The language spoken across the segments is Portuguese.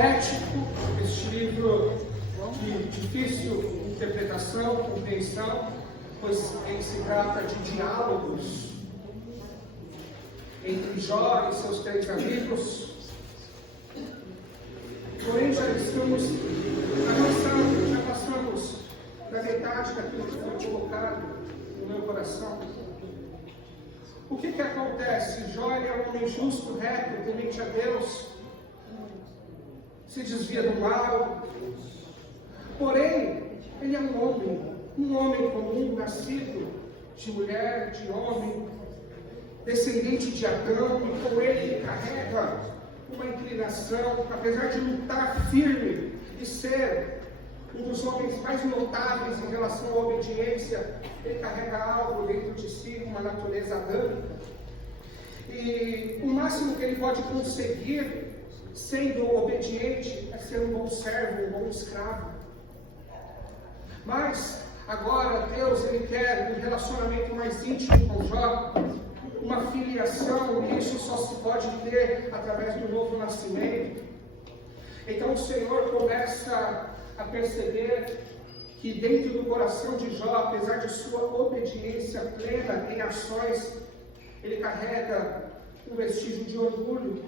poético, este livro de difícil interpretação, compreensão, pois ele se trata de diálogos entre Jó e seus 3 amigos. Porém, já passamos da metade daquilo que foi colocado no meu coração. O que acontece? Jó é um homem justo, reto, temente a Deus, se desvia do mal. Porém, ele é um homem comum, nascido de mulher, de homem, descendente de Adão, e com ele carrega uma inclinação, apesar de lutar firme e ser um dos homens mais notáveis em relação à obediência, ele carrega algo dentro de si, uma natureza adâmica. E o máximo que ele pode conseguir, sendo obediente, é ser um bom servo, um bom escravo. Mas, agora, Deus, ele quer um relacionamento mais íntimo com Jó, uma filiação, e isso só se pode ter através do novo nascimento. Então o Senhor começa a perceber que dentro do coração de Jó, apesar de sua obediência plena em ações, ele carrega um vestígio de orgulho,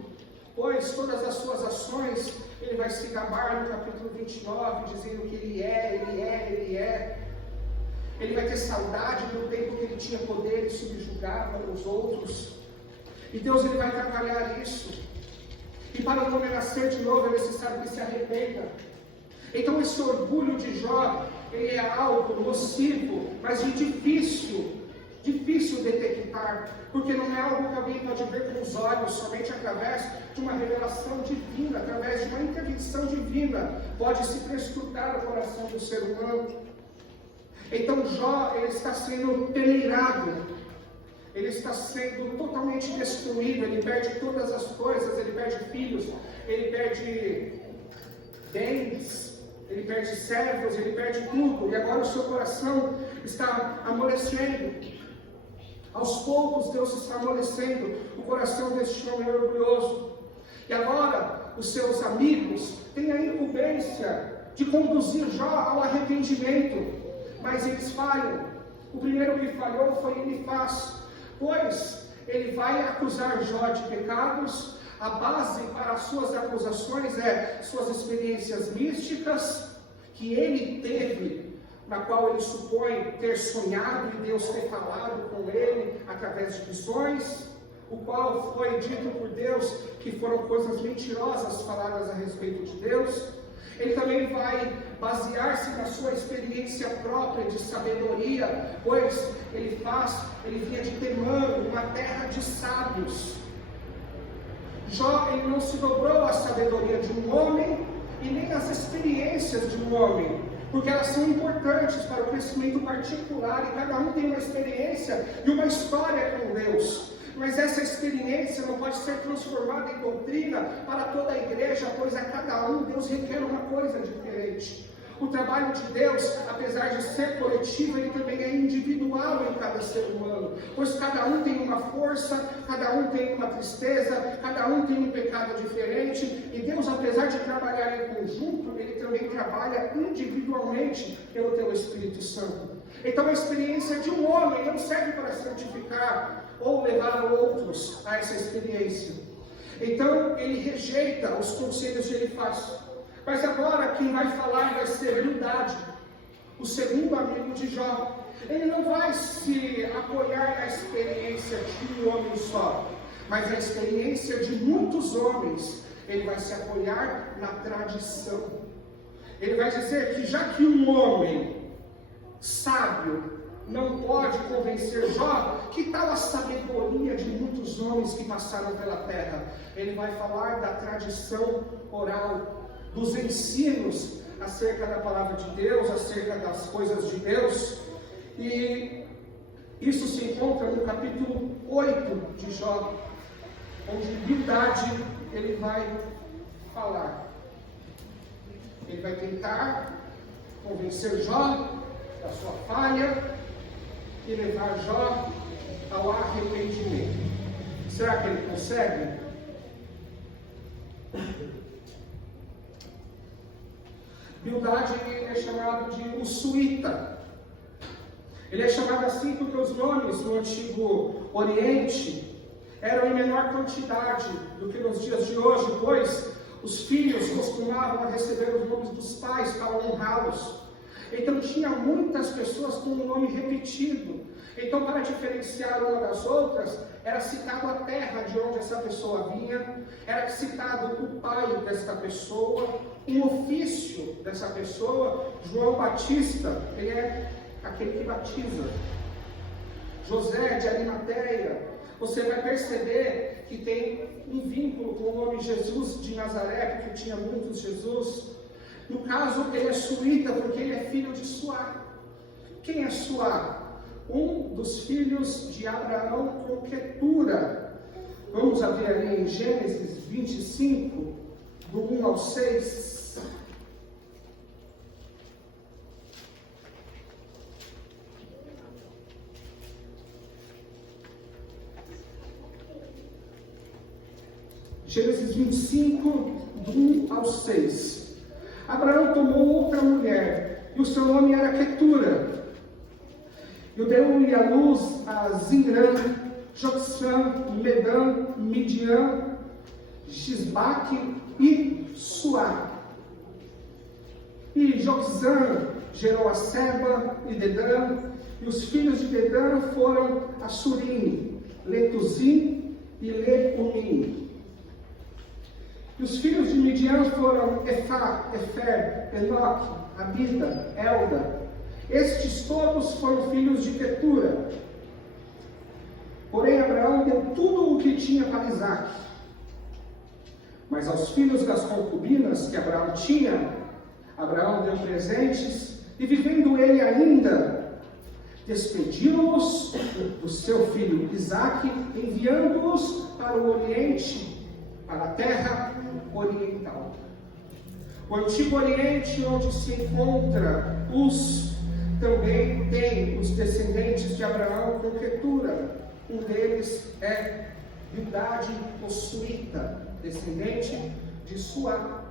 pois todas as suas ações, ele vai se gabar no capítulo 29, dizendo que ele é. Ele vai ter saudade do tempo que ele tinha poder e subjugava os outros. E Deus, ele vai trabalhar isso. E para não nascer de novo, é necessário que se arrependa. Então esse orgulho de Jó, ele é algo nocivo, mas difícil detectar, porque não é algo que alguém pode ver com os olhos, somente através de uma revelação divina, através de uma intervenção divina, pode se prescrutar o coração do ser humano. Então Jó, ele está sendo peneirado, ele está sendo totalmente destruído, ele perde todas as coisas, ele perde filhos, ele perde bens, ele perde servos, ele perde tudo, e agora o seu coração está amolecendo. Aos poucos Deus está amolecendo o coração deste homem orgulhoso. E agora os seus amigos têm a incumbência de conduzir Jó ao arrependimento, mas eles falham. O primeiro que falhou foi Elifaz, pois ele vai acusar Jó de pecados. A base para as suas acusações é suas experiências místicas que ele teve, na qual ele supõe ter sonhado e Deus ter falado com ele através de visões, o qual foi dito por Deus que foram coisas mentirosas faladas a respeito de Deus. Ele também vai basear-se na sua experiência própria de sabedoria, pois ele vinha de Temã, uma terra de sábios. Jó, ele não se dobrou à sabedoria de um homem e nem às experiências de um homem, porque elas são importantes para o crescimento particular, e cada um tem uma experiência e uma história com Deus. Mas essa experiência não pode ser transformada em doutrina para toda a igreja, pois a cada um Deus requer uma coisa diferente. O trabalho de Deus, apesar de ser coletivo, ele também é individual em cada ser humano, pois cada um tem uma força, cada um tem uma tristeza, cada um tem um pecado diferente, e Deus, apesar de trabalhar em conjunto, ele também trabalha individualmente pelo teu Espírito Santo. Então a experiência de um homem não serve para santificar ou levar outros a essa experiência. Então ele rejeita os conselhos de Elifaz. Mas agora quem vai falar vai ser Bildade, o segundo amigo de Jó. Ele não vai se apoiar na experiência de um homem só, mas na experiência de muitos homens. Ele vai se apoiar na tradição. Ele vai dizer que já que um homem sábio não pode convencer Jó, que tal a sabedoria de muitos homens que passaram pela terra? Ele vai falar da tradição oral, dos ensinos acerca da palavra de Deus, acerca das coisas de Deus. E isso se encontra no capítulo 8 de Jó, onde Bildade ele vai falar. Ele vai tentar convencer Jó da sua falha e levar Jó ao arrependimento. Será que ele consegue? Bildade é chamado de o suíta. Ele é chamado assim porque os nomes no Antigo Oriente eram em menor quantidade do que nos dias de hoje, pois os filhos costumavam receber os nomes dos pais para honrá-los. Então tinha muitas pessoas com o nome repetido. Então, para diferenciar uma das outras, era citado a terra de onde essa pessoa vinha, era citado o pai desta pessoa, o ofício dessa pessoa. João Batista, ele é aquele que batiza. José de Arimateia, você vai perceber que tem um vínculo com o nome Jesus de Nazaré, porque tinha muitos Jesus. No caso, ele é suíta porque ele é filho de Suá. Quem é Suá? Um dos filhos de Abraão com Quetura. Vamos abrir ali em Gênesis 25, do 1 ao 6. Gênesis 25, do 1 ao 6. Abraão tomou outra mulher, e o seu nome era Quetura. E deu-lhe à luz a Zinrã, Joksã, Medã, Midian, Gisbaque e Suá. E Joksã gerou a Seba e Dedã, e os filhos de Dedã foram Assurim, Letuzim e Leumim. E os filhos de Midian foram Efá, Efer, Enoque, Abida, Elda. Estes todos foram filhos de Quetura. Porém, Abraão deu tudo o que tinha para Isaque. Mas aos filhos das concubinas que Abraão tinha, Abraão deu presentes, e vivendo ele ainda, despediu-os do seu filho Isaque, enviando-os para o Oriente, para a terra oriental. O Antigo Oriente, onde se encontra também tem os descendentes de Abraão com Quetura. Um deles é Bildade, o suíta, descendente de Suá.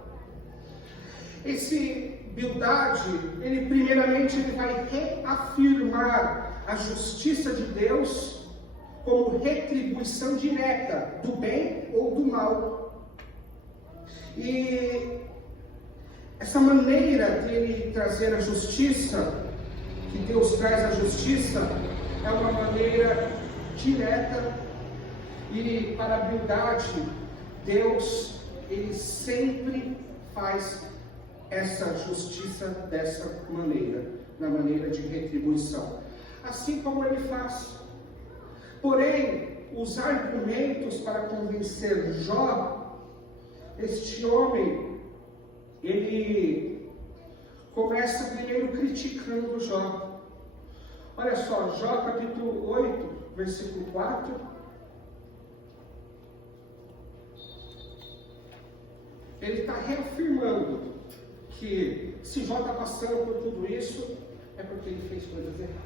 Esse Bildade, ele primeiramente vai reafirmar a justiça de Deus como retribuição direta do bem ou do mal. E essa maneira dele trazer a justiça, que Deus traz a justiça, é uma maneira direta. E para a Bildade, Deus, ele sempre faz essa justiça dessa maneira, na maneira de retribuição. Assim como ele faz. Porém, os argumentos para convencer Jó, este homem, ele começa primeiro criticando Jó. Olha só, Jó capítulo 8, versículo 4. Ele está reafirmando que se Jó está passando por tudo isso, é porque ele fez coisas erradas.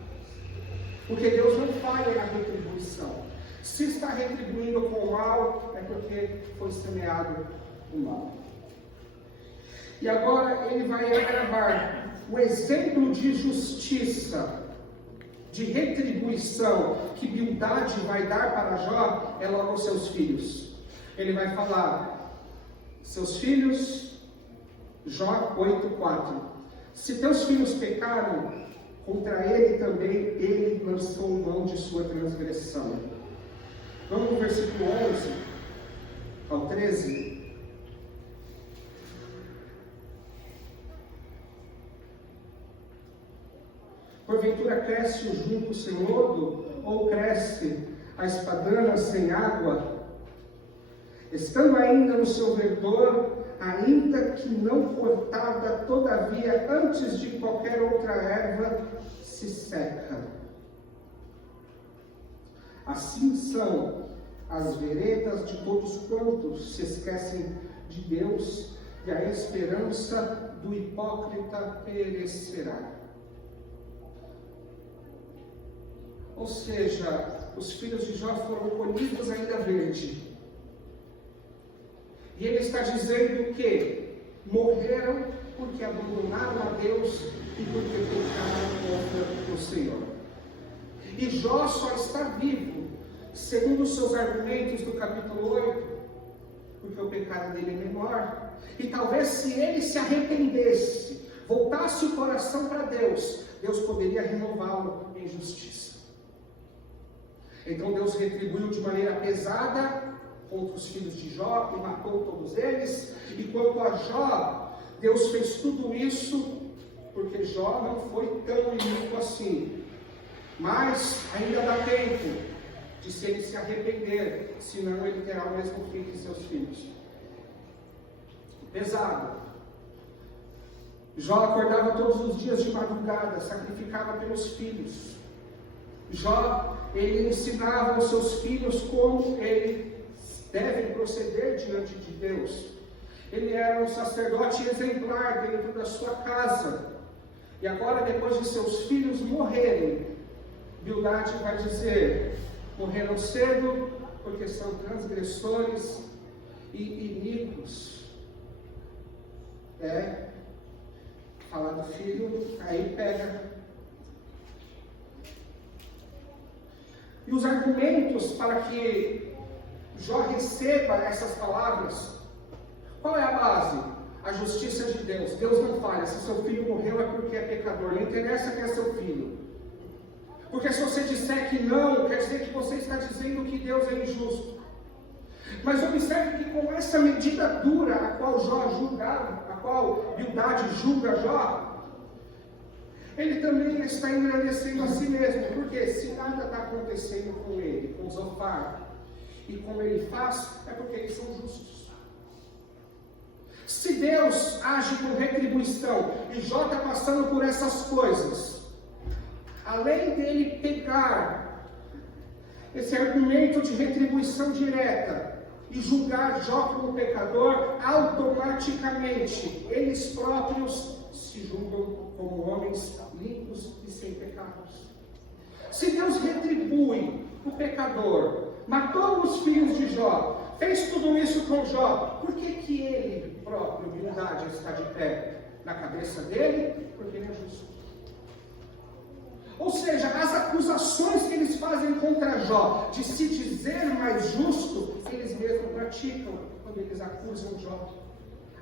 Porque Deus não falha na retribuição. Se está retribuindo com o mal, é porque foi semeado o mal. E agora ele vai agravar o exemplo de justiça, de retribuição que Bildade vai dar para Jó, é logo aos seus filhos. Ele vai falar, seus filhos, Jó 8,4. Se teus filhos pecaram, contra ele também ele lançou mão de sua transgressão. Vamos no versículo 11 ao 13. Porventura cresce o junco sem lodo, ou cresce a espadana sem água? Estando ainda no seu verdor, ainda que não cortada, todavia, antes de qualquer outra erva, se seca. Assim são as veredas de todos quantos se esquecem de Deus, e a esperança do hipócrita perecerá. Ou seja, os filhos de Jó foram colhidos ainda verde. E ele está dizendo que morreram porque abandonaram a Deus e porque pecaram contra o Senhor. E Jó só está vivo, segundo os seus argumentos do capítulo 8, porque o pecado dele é menor. E talvez se ele se arrependesse, voltasse o coração para Deus, Deus poderia renová-lo em justiça. Então Deus retribuiu de maneira pesada contra os filhos de Jó e matou todos eles. E quanto a Jó, Deus fez tudo isso porque Jó não foi tão iníquo assim. Mas ainda dá tempo de se ele se arrepender, senão ele terá o mesmo fim que seus filhos. Pesado. Jó acordava todos os dias de madrugada, sacrificava pelos filhos. Jó, ele ensinava aos seus filhos como eles devem proceder diante de Deus. Ele era um sacerdote exemplar dentro da sua casa. E agora, depois de seus filhos morrerem, Bildade vai dizer: morreram cedo porque são transgressores e iníquos. Falar do filho, aí pega. E os argumentos para que Jó receba essas palavras, qual é a base? A justiça de Deus. Deus não falha. Se seu filho morreu é porque é pecador. Não interessa quem é seu filho. Porque se você disser que não, quer dizer que você está dizendo que Deus é injusto. Mas observe que com essa medida dura a qual Jó julgava, a qual Bildade julga Jó, ele também está engrandecendo a si mesmo. Porque se nada está acontecendo com ele, com Zofar, e como ele faz, é porque eles são justos. Se Deus age com retribuição, e Jó está passando por essas coisas, além dele pegar esse argumento de retribuição direta e julgar Jó como pecador, automaticamente eles próprios se julgam como homens limpos e sem pecados. Se Deus retribui o pecador, matou os filhos de Jó, fez tudo isso com Jó, por que ele próprio, Bildade, está de pé? Na cabeça dele, porque ele é justo. Ou seja, as acusações que eles fazem contra Jó, de se dizer mais justo, eles mesmos praticam quando eles acusam Jó.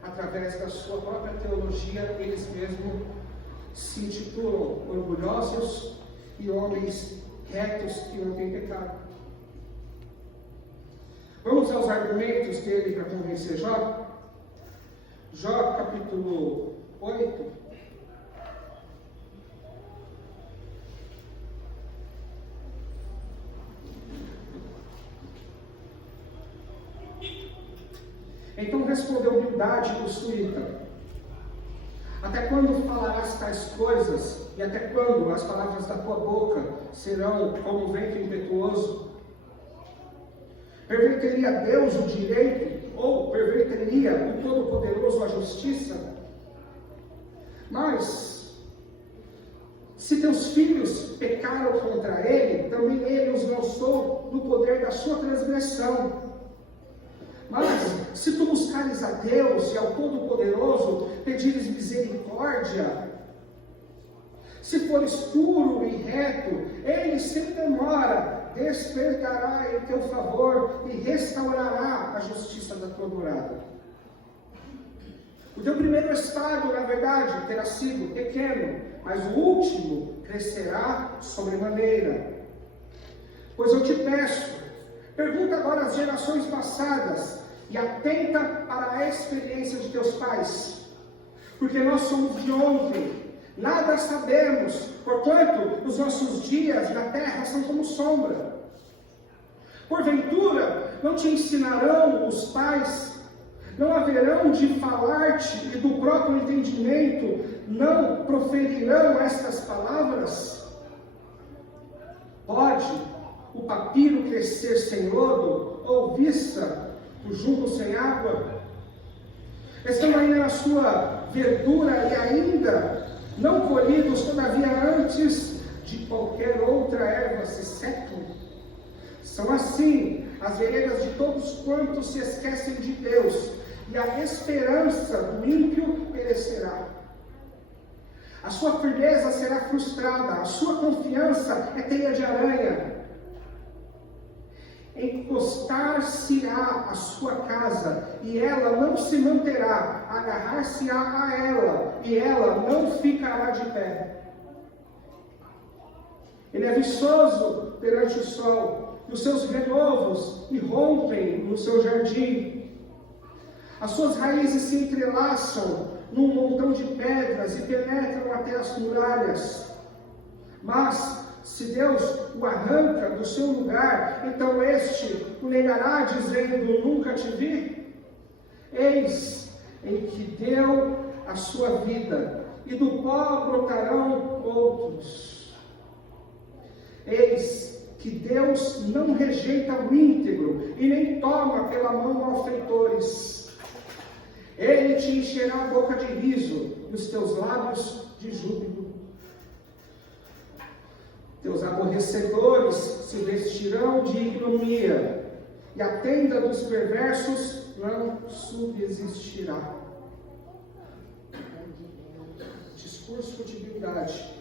Através da sua própria teologia, eles mesmos se intitulam orgulhosos e homens retos que não têm pecado. Vamos aos argumentos dele para convencer Jó? Jó, capítulo 8. Então respondeu Bildade o Suíta: até quando falarás tais coisas, e até quando as palavras da tua boca serão como vento impetuoso? Perverteria Deus o direito, ou perverteria o Todo-Poderoso a justiça? Mas, se teus filhos pecaram contra ele, também ele os lançou no poder da sua transgressão. Mas, se tu buscares a Deus e ao Todo-Poderoso, pedires misericórdia, se fores puro e reto, ele sem demora despertará em teu favor e restaurará a justiça da tua morada. O teu primeiro estado, na verdade, terá sido pequeno, mas o último crescerá sobremaneira. Pois eu te peço, pergunta agora às gerações passadas e atenta para a experiência de teus pais, porque nós somos de ontem, nada sabemos, porquanto os nossos dias na terra são como sombra. Porventura, não te ensinarão os pais, não haverão de falar-te e do próprio entendimento não proferirão estas palavras? Pode o papiro crescer sem lodo, ou vista o junco sem água? Estão ainda na sua verdura e ainda não colhidos, todavia antes de qualquer outra erva se secam. São assim as veredas de todos quantos se esquecem de Deus, e a esperança do ímpio perecerá. A sua firmeza será frustrada, a sua confiança é teia de aranha. Encostar-se-á a sua casa, e ela não se manterá, agarrar-se-á a ela, e ela não ficará de pé. Ele é viçoso perante o sol, e os seus renovos irrompem no seu jardim. As suas raízes se entrelaçam num montão de pedras e penetram até as muralhas. Mas, se Deus o arranca do seu lugar, então este o negará, dizendo: nunca te vi. Eis em que deu a sua vida, e do pó brotarão outros. Eis que Deus não rejeita o íntegro, e nem toma pela mão malfeitores. Ele te encherá a boca de riso, e os teus lábios de júbilo. Teus aborrecedores se vestirão de ignomínia, e a tenda dos perversos não subsistirá. Discurso de Bildade.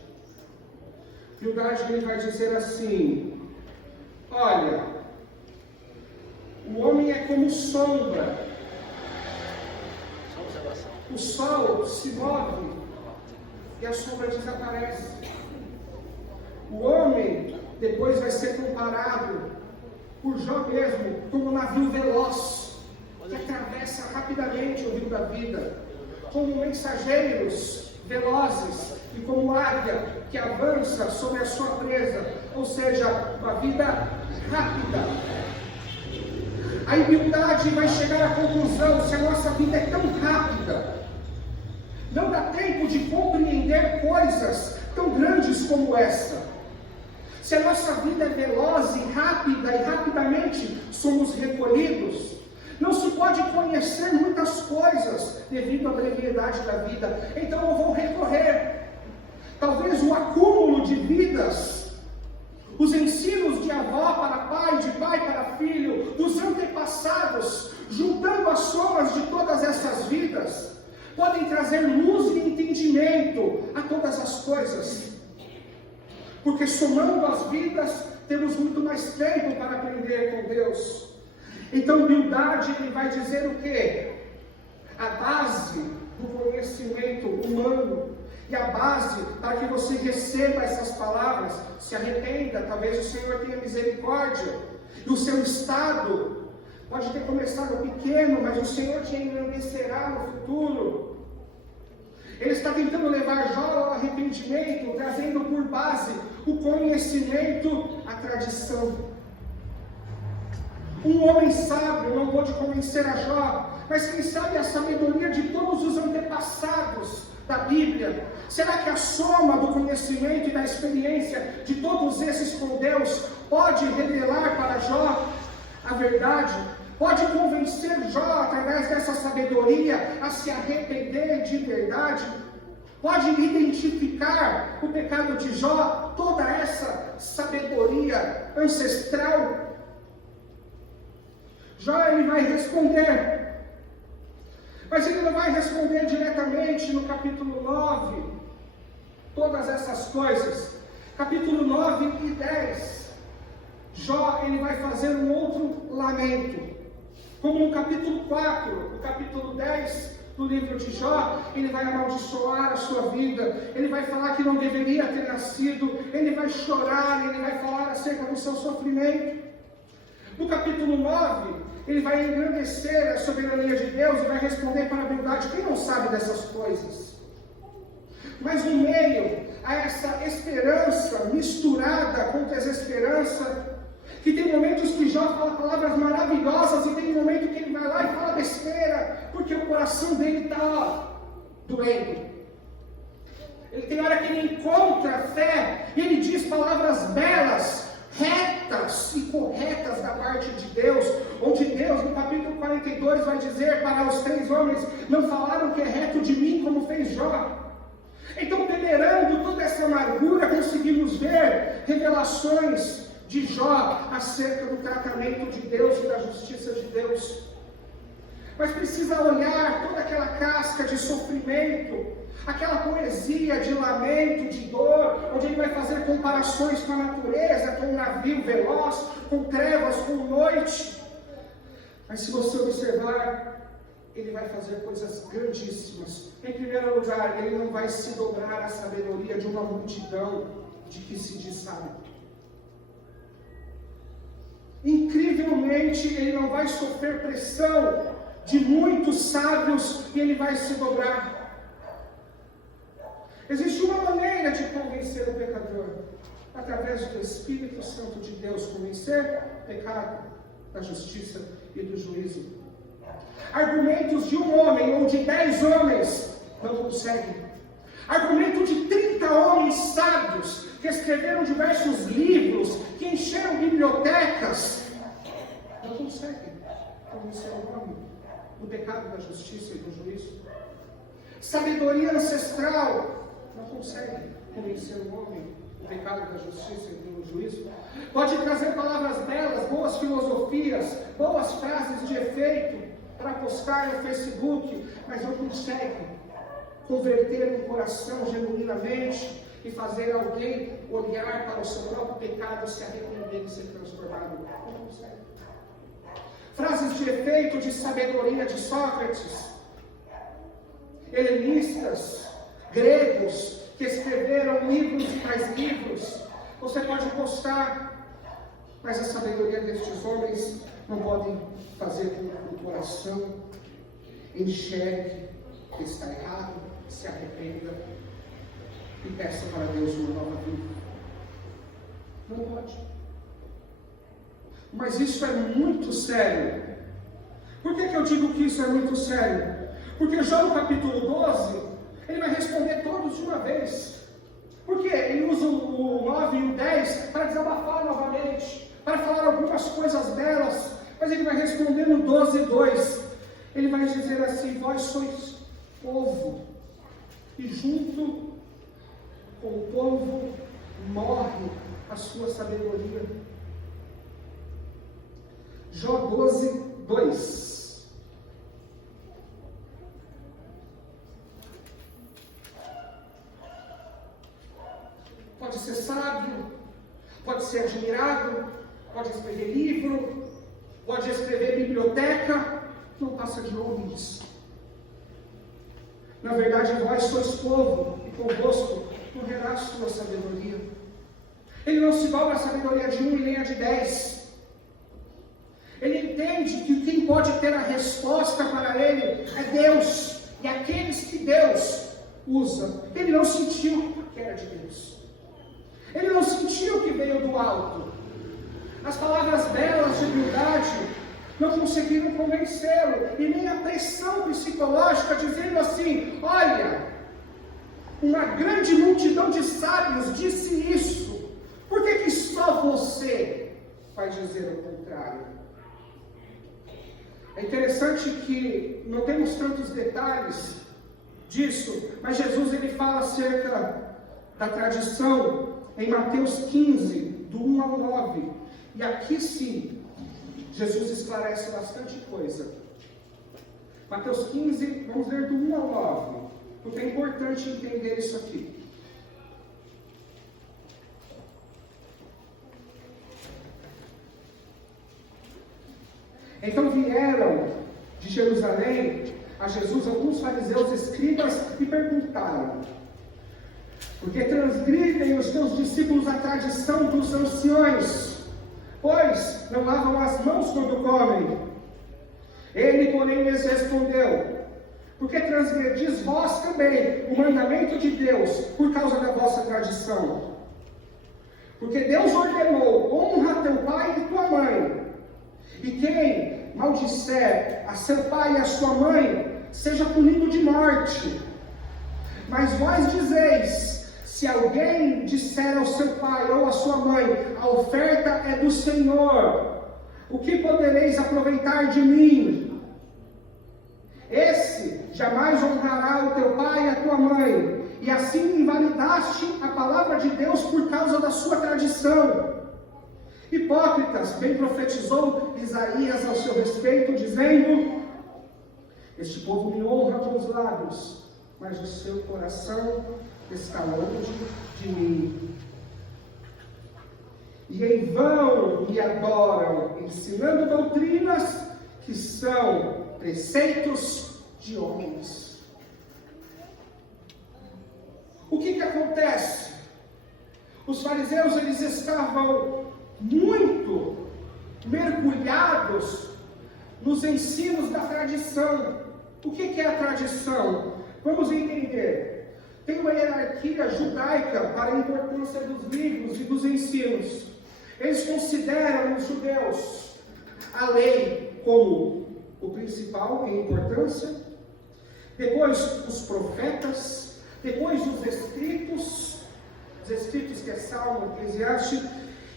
Bildade, ele vai dizer assim: olha, o homem é como sombra. O sol se move e a sombra desaparece. O homem depois vai ser comparado por Jó mesmo como um navio veloz que atravessa rapidamente o rio da vida, como mensageiros velozes e como águia que avança sobre a sua presa, ou seja, uma vida rápida. A humildade vai chegar à conclusão: se a nossa vida é tão rápida, não dá tempo de compreender coisas tão grandes como essa. Se a nossa vida é veloz e rápida, e rapidamente somos recolhidos, não se pode conhecer muitas coisas devido à brevidade da vida. Então eu vou recorrer, talvez o acúmulo de vidas, os ensinos de avó para pai, de pai para filho, dos antepassados, juntando as somas de todas essas vidas, podem trazer luz e entendimento a todas as coisas. Porque somando as vidas, temos muito mais tempo para aprender com Deus. Então, humildade, ele vai dizer o quê? A base do conhecimento humano. E a base para que você receba essas palavras, se arrependa, talvez o Senhor tenha misericórdia. E o seu estado pode ter começado pequeno, mas o Senhor te engrandecerá no futuro. Ele está tentando levar Jó ao arrependimento, trazendo por base o conhecimento, a tradição. Um homem sábio não pôde convencer a Jó, mas quem sabe a sabedoria de todos os antepassados da Bíblia. Será que a soma do conhecimento e da experiência de todos esses com Deus pode revelar para Jó a verdade? Pode convencer Jó, através dessa sabedoria, a se arrepender de verdade? Pode identificar o pecado de Jó, toda essa sabedoria ancestral? Jó, ele vai responder, mas ele não vai responder diretamente no capítulo 9, todas essas coisas. Capítulo 9 e 10, Jó, ele vai fazer um outro lamento. Como no capítulo 4, no capítulo 10 do livro de Jó, ele vai amaldiçoar a sua vida, ele vai falar que não deveria ter nascido, ele vai chorar, ele vai falar acerca do seu sofrimento. No capítulo 9, ele vai engrandecer a soberania de Deus e vai responder para a verdade. Quem não sabe dessas coisas? Mas no meio a essa esperança misturada com desesperança, que tem momentos que Jó fala palavras maravilhosas e tem momento que ele vai lá e fala besteira, porque o coração dele está doendo. Ele tem hora que ele encontra fé e ele diz palavras belas, retas e corretas da parte de Deus, onde Deus no capítulo 42 vai dizer para os 3 homens: não falaram que é reto de mim como fez Jó. Então, peneirando toda essa amargura, conseguimos ver revelações de Jó acerca do tratamento de Deus e da justiça de Deus. mas precisa olhar toda aquela casca de sofrimento, aquela poesia de lamento, de dor, onde ele vai fazer comparações com a natureza, com um navio veloz, com trevas, com noite. Mas se você observar, ele vai fazer coisas grandíssimas. Em primeiro lugar, ele não vai se dobrar à sabedoria de uma multidão de que se diz sábio. Incrivelmente, ele não vai sofrer pressão de muitos sábios e ele vai se dobrar. Existe uma maneira de convencer o pecador, através do Espírito Santo de Deus, convencer o pecado, da justiça e do juízo. Argumentos de um homem ou de 10 homens não conseguem. Argumento de 30 homens sábios que escreveram diversos livros, que encheram bibliotecas, não conseguem convencer o homem do pecado, da justiça e do juízo. Sabedoria ancestral não consegue convencer o homem do pecado, da justiça e do juízo. Pode trazer palavras belas, boas filosofias, boas frases de efeito para postar no Facebook, mas não consegue converter um coração genuinamente e fazer alguém olhar para o seu próprio pecado, se arrepender e ser transformado. Não consegue. Frases de efeito, de sabedoria de Sócrates, helenistas, gregos, que escreveram livros e mais livros, você pode postar, mas a sabedoria destes homens não pode fazer com que o coração enxergue que está errado, se arrependa e peça para Deus uma nova vida. Não pode. Mas isso é muito sério. Por que eu digo que isso é muito sério? Porque Jó no capítulo 12, ele vai responder todos de uma vez. Porque ele usa o 9 e o 10 para desabafar novamente, para falar algumas coisas belas, mas ele vai responder no 12 e 2. Ele vai dizer assim: vós sois povo, e junto com o povo morre a sua sabedoria. Jó 12, 2. Pode ser sábio, pode ser admirado, pode escrever livro, pode escrever biblioteca, não passa de homens. Na verdade, vós sois povo, e convosco morrerá a sua sabedoria. Ele não se dobra a sabedoria de 1 e nem a de 10. Ele entende que quem pode ter a resposta para ele é Deus, e aqueles que Deus usa. Ele não sentiu que era de Deus. Ele não sentiu que veio do alto. As palavras belas de humildade não conseguiram convencê-lo, e nem a pressão psicológica dizendo assim: olha, uma grande multidão de sábios disse isso, por que só você vai dizer o contrário? É interessante que não temos tantos detalhes disso, mas Jesus ele fala acerca da tradição em Mateus 15, do 1 ao 9, e aqui sim, Jesus esclarece bastante coisa. Mateus 15, vamos ler do 1 ao 9, porque é importante entender isso aqui. Então vieram de Jerusalém a Jesus alguns fariseus escribas e perguntaram: porque transgridem os teus discípulos a tradição dos anciões, pois não lavam as mãos quando comem? Ele, porém, lhes respondeu: porque transgredis vós também o mandamento de Deus por causa da vossa tradição? Porque Deus ordenou: honra teu pai e tua mãe, e quem maldisser a seu pai e a sua mãe seja punido de morte. Mas vós dizeis: se alguém disser ao seu pai ou à sua mãe, a oferta é do Senhor, o que podereis aproveitar de mim? Esse jamais honrará o teu pai e a tua mãe, e assim invalidaste a palavra de Deus por causa da sua tradição. Hipócritas, bem profetizou Isaías ao seu respeito, dizendo: Este povo me honra com os lábios, mas o seu coração está longe de mim. E em vão me adoram, ensinando doutrinas que são preceitos de homens. O que acontece? Os fariseus, eles estavam muito mergulhados nos ensinos da tradição. O que é a tradição? Vamos entender. Tem uma hierarquia judaica para a importância dos livros e dos ensinos. Eles consideram, os judeus, a lei como o principal em importância, depois os profetas, depois os escritos que é Salmo, Eclesiastes,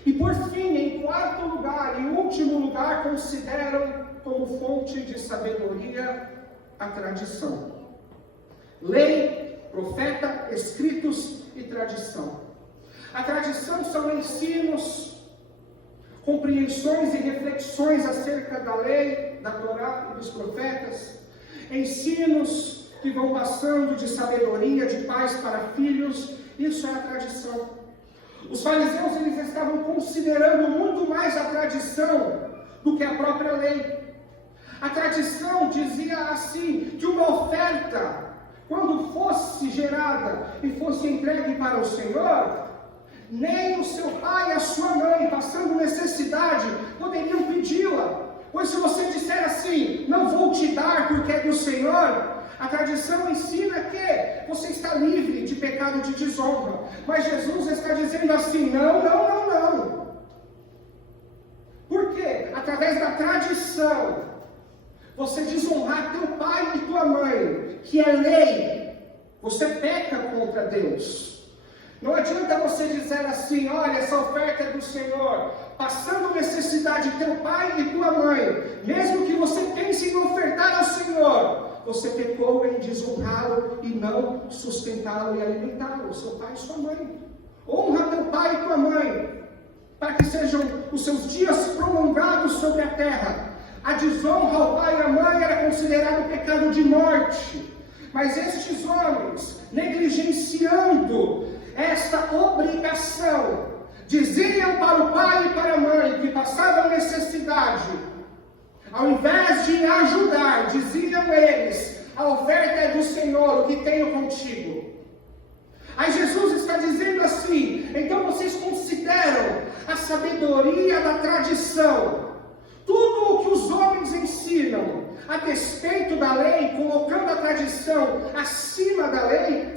e por fim, em quarto lugar e último lugar, consideram como fonte de sabedoria a tradição. Lei, profeta, escritos e tradição. A tradição são ensinos, compreensões e reflexões acerca da lei, da Torá e dos profetas, ensinos que vão passando de sabedoria de pais para filhos. Isso é a tradição. Os fariseus, eles estavam considerando muito mais a tradição do que a própria lei. A tradição dizia assim, que uma oferta, quando fosse gerada e fosse entregue para o Senhor, nem o seu pai e a sua mãe, passando necessidade, poderiam pedi-la. Pois se você disser assim, não vou te dar porque é do Senhor, a tradição ensina que você está livre de pecado de desonra. Mas Jesus está dizendo assim, não. Por quê? Através da tradição, você desonrar teu pai e tua mãe, que é lei, você peca contra Deus. Não adianta você dizer assim, olha, essa oferta é do Senhor, passando necessidade teu pai e tua mãe, mesmo que você pense em ofertar ao Senhor, você pecou em desonrá-lo e não sustentá-lo e alimentá-lo, seu pai e sua mãe. Honra teu pai e tua mãe, para que sejam os seus dias prolongados sobre a terra. A desonra ao pai e à mãe era considerado pecado de morte. Mas estes homens, negligenciando esta obrigação, diziam para o pai e para a mãe que passavam necessidade, ao invés de ajudar, diziam eles, a oferta é do Senhor, o que tenho contigo. Aí Jesus está dizendo assim, então vocês consideram a sabedoria da tradição, tudo o que os homens ensinam, a despeito da lei, colocando a tradição acima da lei.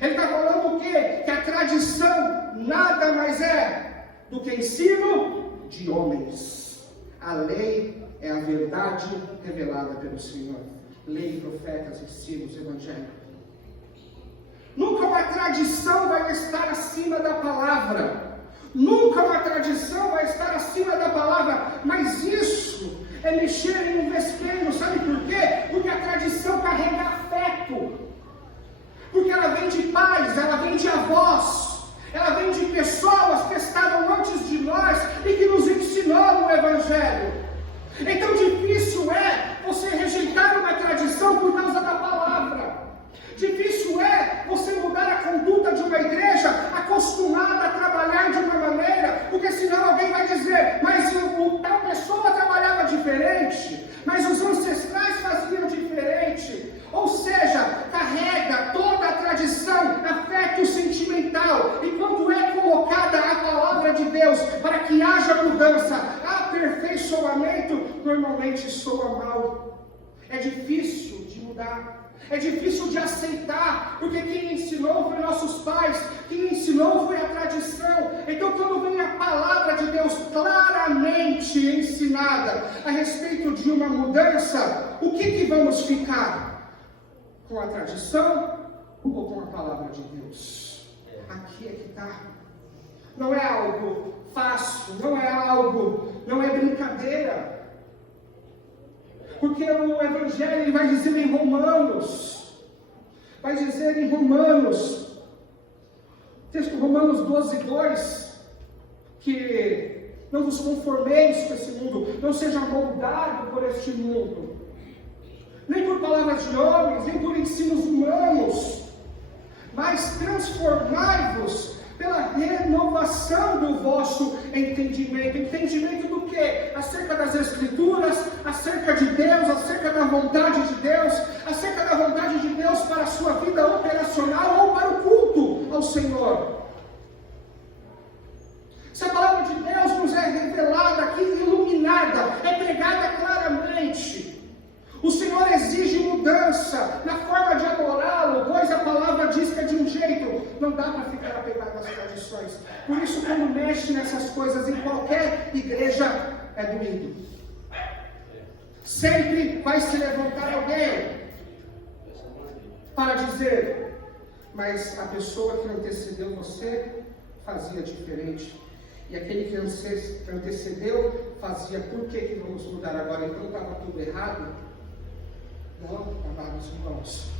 Ele está falando o quê? Que a tradição nada mais é do que ensino de homens. A lei é a verdade revelada pelo Senhor. Lei, profetas, ensinos, evangelho. Nunca uma tradição vai estar acima da palavra. Nunca uma tradição vai estar acima da palavra. Mas isso é mexer em um vespeiro. Sabe por quê? Porque a tradição carrega afeto. Porque ela vem de pais, ela vem de avós, ela vem de pessoas que estavam antes de nós e que nos ensinaram o Evangelho. Então difícil é você rejeitar uma tradição por causa da palavra. Difícil é você mudar a conduta de uma igreja acostumada a trabalhar de uma maneira, porque senão alguém vai dizer, mas tal pessoa trabalhava diferente, mas os ancestrais faziam diferente. Ou seja, carrega toda a tradição, afeto sentimental, e quando é colocada a palavra de Deus para que haja mudança, aperfeiçoamento, normalmente soa mal. É difícil de mudar, é difícil de aceitar, porque quem ensinou foi nossos pais, quem ensinou foi a tradição. Então quando vem a palavra de Deus claramente ensinada a respeito de uma mudança, o que vamos ficar? Com a tradição ou com a palavra de Deus? Aqui é que está. Não é algo fácil, não é brincadeira. Porque o Evangelho ele vai dizer em Romanos, texto Romanos 12:2, que não vos conformeis com esse mundo, não seja moldado por este mundo, nem por palavras de homens, nem por ensinos humanos, mas transformai-vos pela renovação do vosso entendimento. Entendimento do quê? Acerca das Escrituras, acerca de Deus, acerca da vontade de Deus, acerca da vontade de Deus para a sua vida operacional ou para o culto ao Senhor. Se a palavra de Deus nos é revelada aqui, iluminada, é pregada claramente, o Senhor exige mudança na forma de adorá-lo, pois a palavra diz que é de um jeito, não dá para ficar apegado às tradições. Por isso, quando mexe nessas coisas em qualquer igreja, é doído. Sempre vai se levantar alguém para dizer, mas a pessoa que antecedeu você fazia diferente. E aquele que antecedeu fazia, por que vamos mudar agora? Então estava tudo errado? Não, amados irmãos.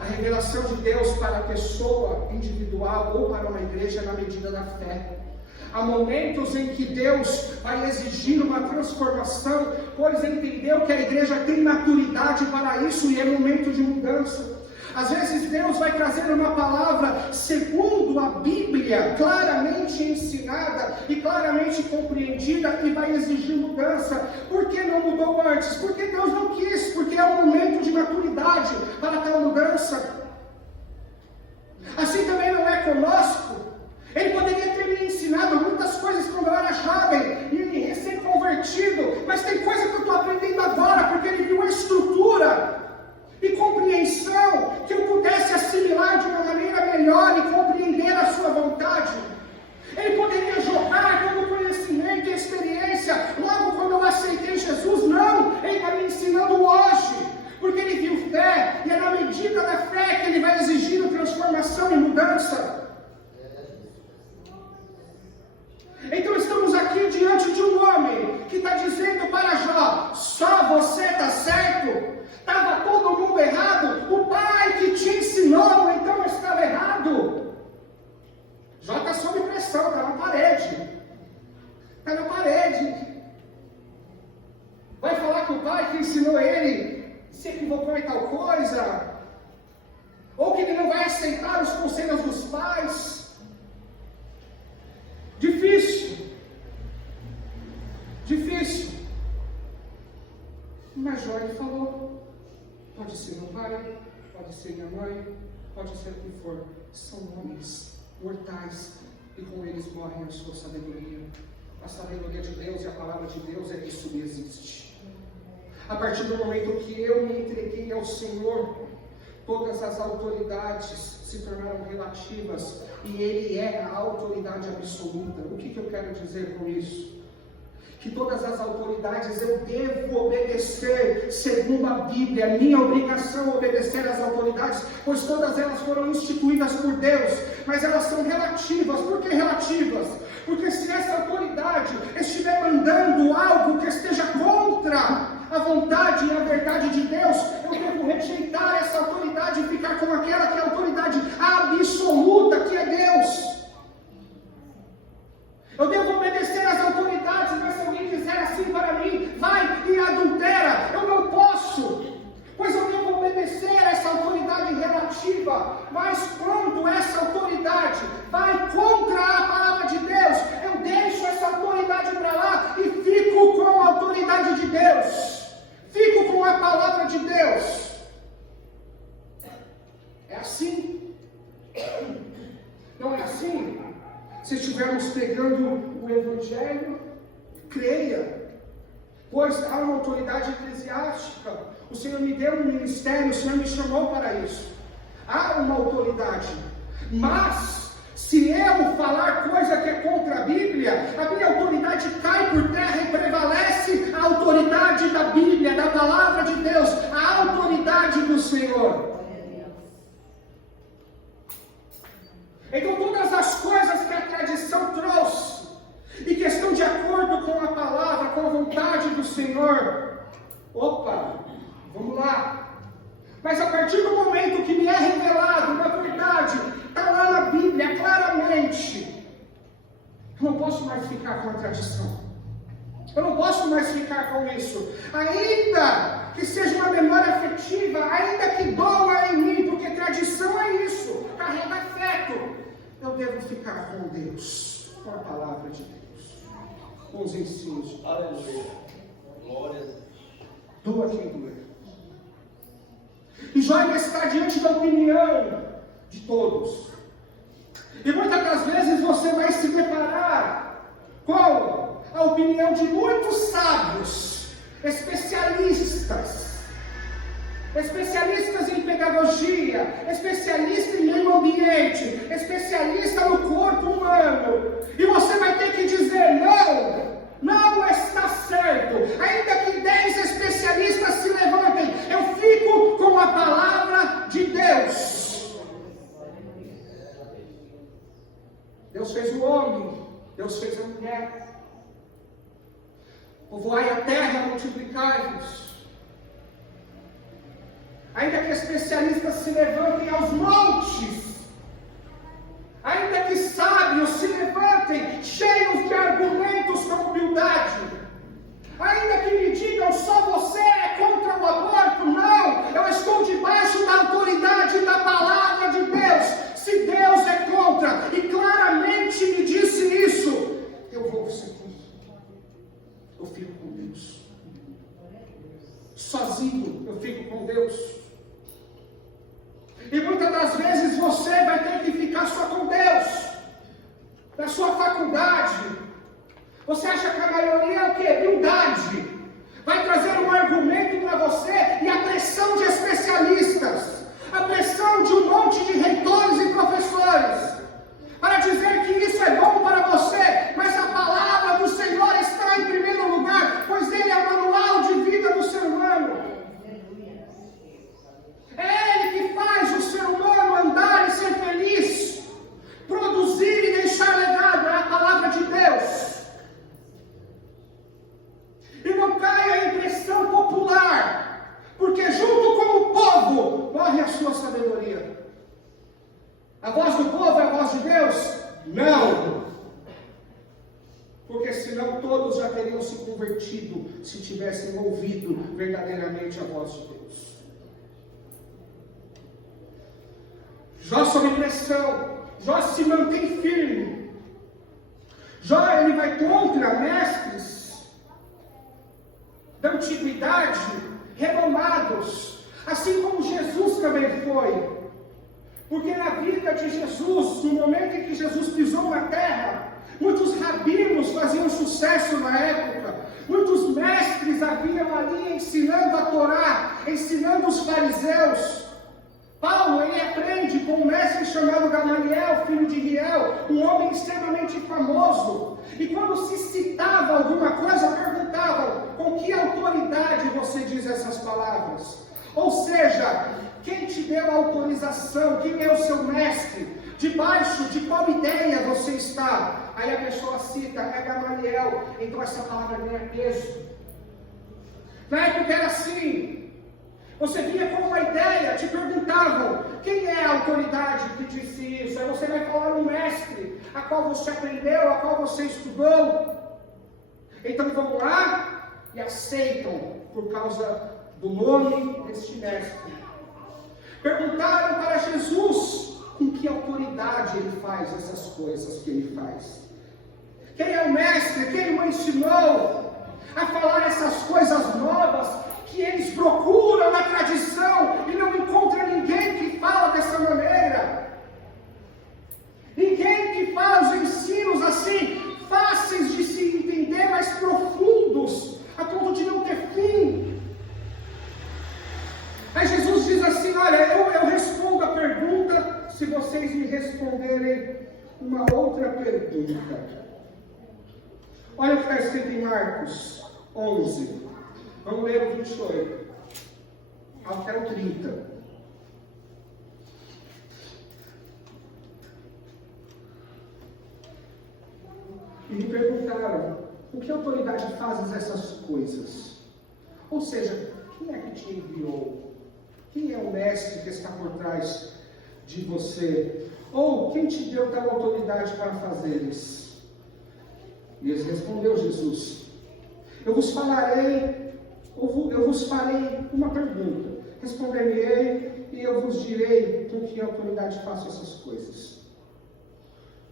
A revelação de Deus para a pessoa individual ou para uma igreja é na medida da fé. Há momentos em que Deus vai exigir uma transformação, pois entendeu que a igreja tem maturidade para isso e é momento de mudança. Às vezes Deus vai trazer uma palavra segundo a Bíblia, claramente ensinada e claramente compreendida, e vai exigir mudança. Por que não mudou antes? Porque Deus não quis, porque é um momento de maturidade para tal mudança. Assim também não é conosco. Ele poderia ter me ensinado muitas coisas quando eu era jovem e recém-convertido, mas tem coisa que eu estou aprendendo agora, porque ele viu a estrutura e compreensão, que eu pudesse assimilar de uma maneira melhor e compreender a sua vontade. Ele poderia jogar todo o conhecimento e experiência logo quando eu aceitei Jesus. Não, ele está me ensinando hoje, porque ele viu fé, e é na medida da fé que ele vai exigindo transformação e mudança. Então estamos aqui diante de um homem que está dizendo para Jó, só você está certo? Estava todo mundo errado? O pai que te ensinou então estava errado? Jó está sob pressão, está na parede. Está na parede. Vai falar que o pai que ensinou ele se equivocou em tal coisa? Ou que ele não vai aceitar os conselhos dos pais? Difícil. Difícil. Mas Jó ele falou, pode ser meu pai, pode ser minha mãe, pode ser o que for, são homens mortais, e com eles morre a sua sabedoria. A sabedoria de Deus e a palavra de Deus é que subsiste. A partir do momento que eu me entreguei ao Senhor, todas as autoridades se tornaram relativas, e Ele é a autoridade absoluta. O que eu quero dizer com isso? Que todas as autoridades eu devo obedecer segundo a Bíblia. É minha obrigação obedecer às autoridades, pois todas elas foram instituídas por Deus, mas elas são relativas. Por que relativas? Porque se essa autoridade estiver mandando algo que esteja contra a vontade e a verdade de Deus, eu devo rejeitar essa autoridade e ficar com aquela que é a autoridade absoluta, que é Deus. Eu devo obedecer às autoridades, mas se alguém disser assim para mim, vai e adultera, eu não posso, pois eu devo obedecer a essa autoridade relativa. Mas quando essa autoridade vai contra a palavra de Deus, eu deixo essa autoridade para lá e fico com a autoridade de Deus, fico com a palavra de Deus. É assim? Não é assim? Se estivermos pregando o Evangelho, creia, pois há uma autoridade eclesiástica. O Senhor me deu um ministério, o Senhor me chamou para isso. Há uma autoridade, mas se eu falar coisa que é contra a Bíblia, a minha autoridade cai por terra e prevalece a autoridade da Bíblia, da palavra de Deus, a autoridade do Senhor. Então todas as coisas que a tradição trouxe e que estão de acordo com a palavra, com a vontade do Senhor, opa, vamos lá. Mas a partir do momento que me é revelado uma verdade, está lá na Bíblia claramente, eu não posso mais ficar com a tradição. Eu não posso mais ficar com isso. Ainda que seja uma memória afetiva, ainda que doa em mim, porque tradição é isso, carrega afeto. Eu devo ficar com Deus, com a palavra de Deus, com os ensinos. Aleluia. Glória a Deus. Doa quem doer. E Jó ainda está diante da opinião de todos. E muitas das vezes você vai se deparar com a opinião de muitos sábios, especialistas em pedagogia, especialista em meio ambiente, especialista no corpo humano. E você vai ter que dizer: não está certo. Ainda que 10 especialistas se levantem, eu fico com a palavra de Deus. Deus fez o homem, Deus fez a mulher. Povoai a terra, multiplicai-vos. Ainda que especialistas se levantem aos montes, ainda que sábios se levantem cheios de argumentos com humildade, ainda que me digam: só você é contra o aborto. Não, eu estou debaixo da autoridade da palavra de Deus. Se Deus é contra, e claramente me disse isso, eu vou ser contra. Eu fico com Deus. Sozinho eu fico com Deus. E muitas das vezes você vai ter que ficar só com Deus. Na sua faculdade, você acha que a maioria é o quê? Humildade. Vai trazer um argumento para você e a pressão de especialistas. A pressão de um monte de reitores e professores para dizer que isso é bom para você, mas a palavra do Senhor está em primeiro lugar, pois Ele é o manual de vida do ser humano. É Ele que faz o ser humano andar e ser feliz, produzir e deixar legado. É a palavra de Deus. E não caia em pressão popular, porque junto com o povo morre a sua sabedoria. A voz do povo é a voz de Deus? Não! Porque senão todos já teriam se convertido se tivessem ouvido verdadeiramente a voz de Deus. Jó sob pressão, Jó se mantém firme. Jó, ele vai contra mestres da antiguidade, renomados, assim como Jesus também foi. Porque na vida de Jesus, no momento em que Jesus pisou na terra, muitos rabinos faziam sucesso na época, muitos mestres haviam ali ensinando a Torá, ensinando os fariseus. Paulo, ele aprende com um mestre chamado Gamaliel, filho de Riel, um homem extremamente famoso. E quando se citava alguma coisa, perguntavam: com que autoridade você diz essas palavras? Ou seja, quem te deu a autorização? Quem é o seu mestre? Debaixo de qual ideia você está? Aí a pessoa cita: é Gamaliel. Então essa palavra ganha peso. Na época era assim. Você vinha com uma ideia, te perguntavam: quem é a autoridade que disse isso? Aí você vai falar um mestre, a qual você aprendeu, a qual você estudou. Então vão lá e aceitam por causa do nome deste mestre. Perguntaram para Jesus com que autoridade ele faz essas coisas que ele faz. Quem é o mestre? Quem o ensinou a falar essas coisas novas que eles procuram na tradição e não encontram ninguém que fala dessa maneira? Ninguém que fala os ensinos assim, fáceis de se entender, mas profundos, a ponto de não ter fim. Aí Jesus diz assim: olha, eu respondo a pergunta se vocês me responderem uma outra pergunta. Olha o que está escrito em Marcos 11. Vamos ler o 28 até o 30. E me perguntaram: com que autoridade fazes essas coisas? Ou seja, quem é que te enviou? Quem é o mestre que está por trás de você? Ou quem te deu tal autoridade para fazeres? E eles respondeu Jesus: Eu vos farei uma pergunta. Responder-me-ei e eu vos direi com que autoridade faço essas coisas.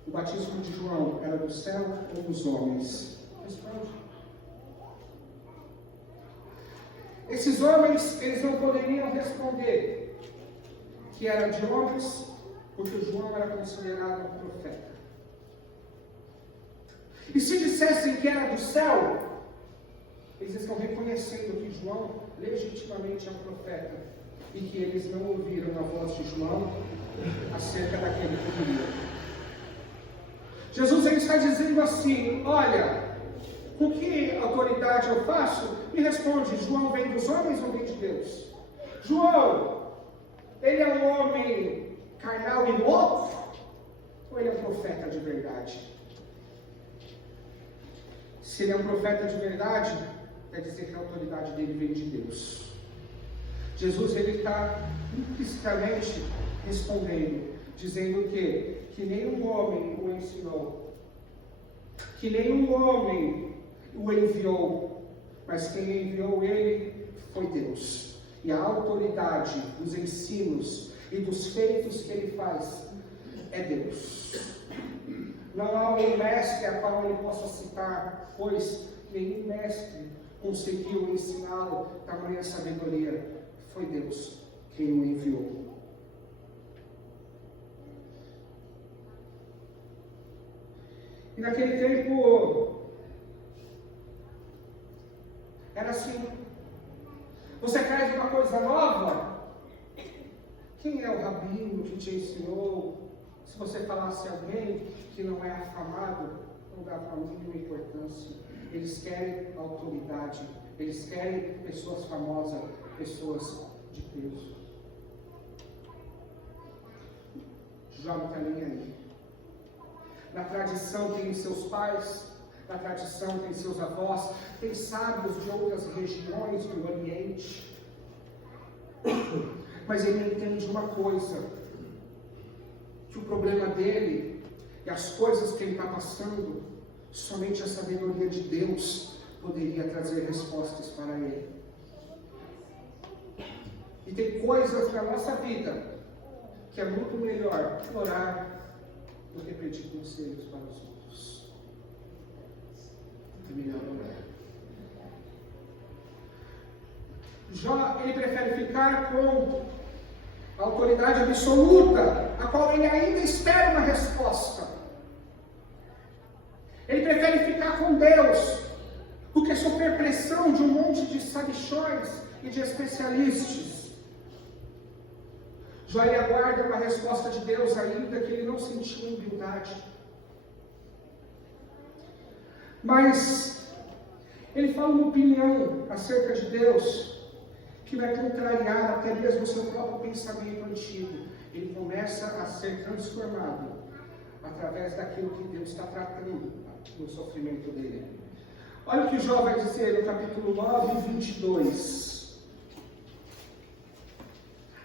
O batismo de João era do céu ou dos homens? Responde. Esses homens, eles não poderiam responder que era de homens, porque João era considerado um profeta. E se dissessem que era do céu, eles estão reconhecendo que João legitimamente é um profeta e que eles não ouviram a voz de João acerca daquele que viria. Jesus ele está dizendo assim: olha, com que autoridade eu faço? Me responde, João vem dos homens ou vem de Deus? João, ele é um homem carnal e louco? Ou ele é um profeta de verdade? Se ele é um profeta de verdade, quer dizer que a autoridade dele vem de Deus. Jesus ele está implicitamente respondendo, dizendo o quê? Que nenhum homem o ensinou, que nenhum homem o enviou, mas quem enviou ele foi Deus. E a autoridade dos ensinos e dos feitos que ele faz é Deus. Não há um mestre a qual ele possa citar, pois nenhum mestre conseguiu ensiná-lo tamanha sabedoria. Foi Deus quem o enviou. E naquele tempo era assim: você traz uma coisa nova? Quem é o rabino que te ensinou? Se você falasse a alguém que não é afamado, não dava a mínima importância. Eles querem autoridade, eles querem pessoas famosas, pessoas de peso. Jó não está nem aí. Na tradição tem seus pais, na tradição tem seus avós, tem sábios de outras regiões do Oriente. Mas ele entende uma coisa, que o problema dele e as coisas que ele está passando, somente a sabedoria de Deus poderia trazer respostas para ele. E tem coisas na nossa vida que é muito melhor orar do que pedir conselhos para os outros. É melhor orar. Jó, ele prefere ficar com a autoridade absoluta, a qual ele ainda espera uma resposta. Ele prefere ficar com Deus do que sofrer pressão de um monte de sabichões e de especialistas. Jó ele aguarda uma resposta de Deus ainda que ele não sentiu humildade. Mas ele fala uma opinião acerca de Deus que vai contrariar até mesmo o seu próprio pensamento antigo. Ele começa a ser transformado através daquilo que Deus está tratando no sofrimento dele. Olha o que Jó vai dizer no capítulo 9, 22.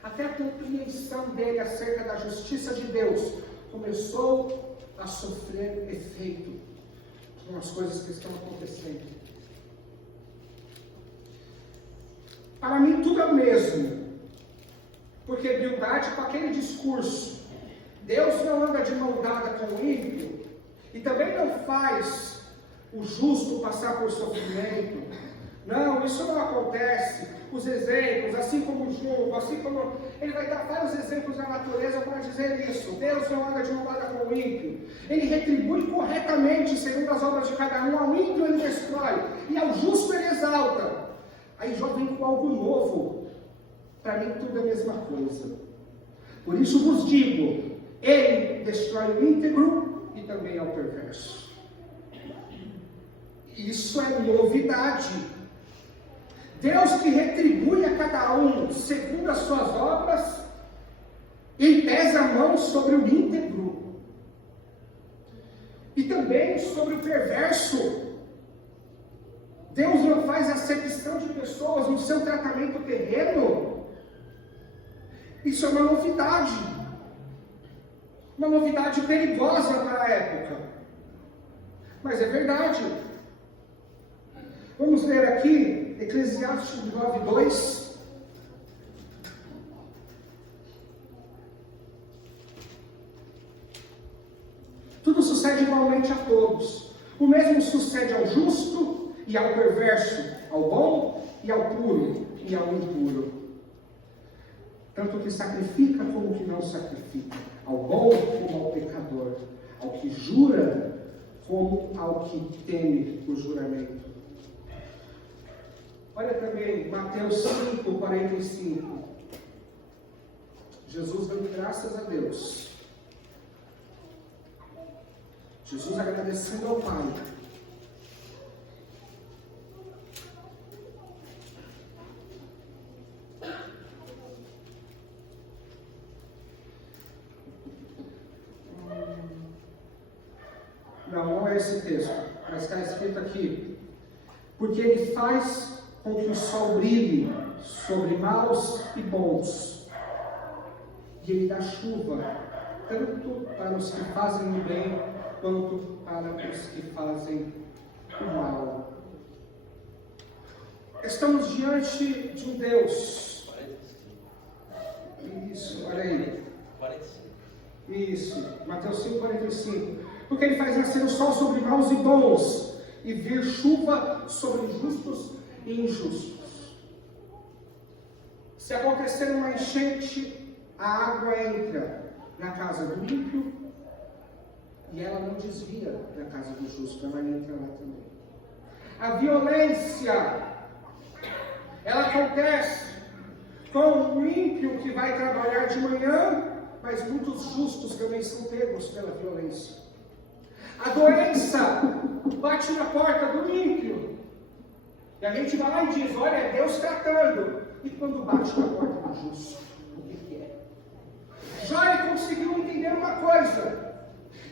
Até a compreensão dele acerca da justiça de Deus começou a sofrer efeito com as coisas que estão acontecendo. Para mim tudo é o mesmo, porque humildade com aquele discurso, Deus não anda de mão dada com o ímpio, e também não faz o justo passar por sofrimento. Não, isso não acontece. Os exemplos, assim como João, assim como ele vai dar vários exemplos na natureza para dizer isso. Deus não anda de mão dada com o ímpio. Ele retribui corretamente, segundo as obras de cada um. Ao ímpio ele destrói, e ao justo ele exalta. Aí Jó vem com algo novo. Para mim tudo é a mesma coisa. Por isso vos digo, ele destrói o íntegro e também ao perverso. Isso é novidade. Deus que retribui a cada um segundo as suas obras e pesa a mão sobre o íntegro e também sobre o perverso. Deus não faz acepção de pessoas no seu tratamento terreno. Isso é uma novidade perigosa para a época, mas é verdade. Vamos ler aqui Eclesiastes 9:2. Tudo sucede igualmente a todos. O mesmo sucede ao justo e ao perverso, ao bom e ao puro e ao impuro. Tanto o que sacrifica como o que não sacrifica, ao bom como ao pecador, ao que jura como ao que teme o juramento. Olha também Mateus 5:45. Jesus dando graças a Deus. Jesus agradecendo ao Pai. Não é esse texto, mas está escrito aqui. Porque Ele faz com que o sol brilhe sobre maus e bons. E Ele dá chuva, tanto para os que fazem o bem, quanto para os que fazem o mal. Estamos diante de um Deus. Isso, olha aí. Isso, Mateus 5:45. Porque Ele faz nascer o sol sobre maus e bons, e vir chuva sobre justos e injustos. Se acontecer uma enchente, a água entra na casa do ímpio, e ela não desvia da casa do justo, ela entra lá também. A violência, ela acontece com o ímpio que vai trabalhar de manhã, mas muitos justos também são pegos pela violência. A doença bate na porta do ímpio, e a gente vai lá e diz, olha, é Deus tratando. E quando bate na porta do justo, o que é? Jó conseguiu entender uma coisa,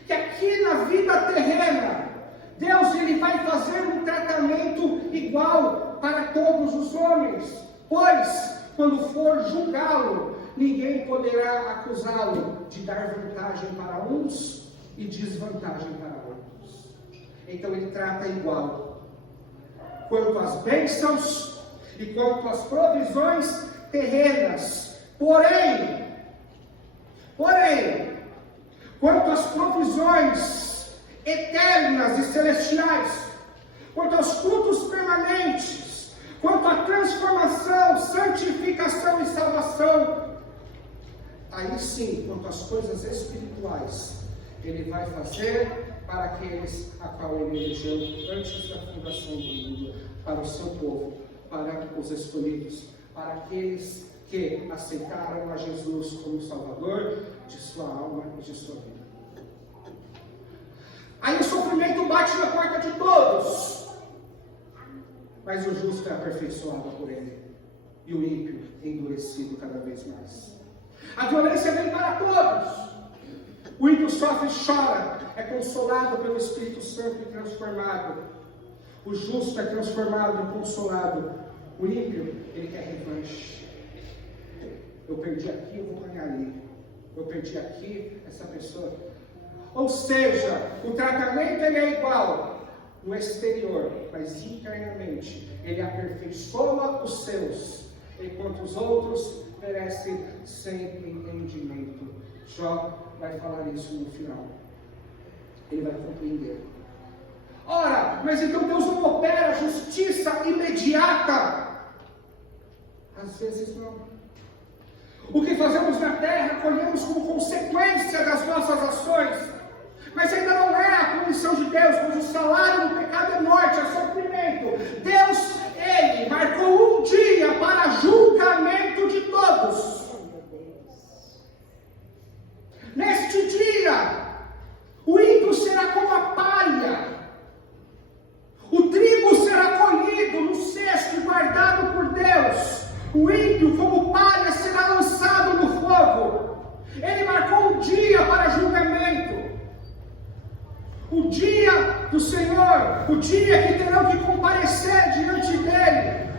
que aqui na vida terrena, Deus ele vai fazer um tratamento igual para todos os homens, pois, quando for julgá-lo, ninguém poderá acusá-lo de dar vantagem para uns e desvantagem para outros. Então ele trata igual, quanto às bênçãos e quanto às provisões terrenas. Porém, quanto às provisões eternas e celestiais, quanto aos frutos permanentes, quanto à transformação, santificação e salvação, aí sim, quanto às coisas espirituais, Ele vai fazer para aqueles a qual Ele elegeu antes da fundação do mundo, para o seu povo, para os escolhidos, para aqueles que aceitaram a Jesus como Salvador de sua alma e de sua vida. Aí o sofrimento bate na porta de todos, mas o justo é aperfeiçoado por Ele, e o ímpio é endurecido cada vez mais. A violência vem para todos. O ímpio sofre e chora, é consolado pelo Espírito Santo e transformado. O justo é transformado e consolado. O ímpio, ele quer revanche. Eu perdi aqui, eu vou ganhar ali. Eu perdi aqui, essa pessoa. Ou seja, o tratamento ele é igual no exterior, mas internamente ele aperfeiçoa os seus, enquanto os outros perecem sem entendimento. Jó vai falar isso no final. Ele vai compreender. Ora, mas então Deus não opera justiça imediata? Às vezes não. O que fazemos na terra, colhemos como consequência das nossas ações. Mas ainda não é a punição de Deus, pois o salário do pecado é morte, é sofrimento. Deus, Ele marcou um dia para julgamento de todos. Neste dia, o ímpio será como a palha. O trigo será colhido no cesto guardado por Deus. O ímpio, como palha, será lançado no fogo. Ele marcou um dia para julgamento. O dia do Senhor, o dia que terão que comparecer diante dele.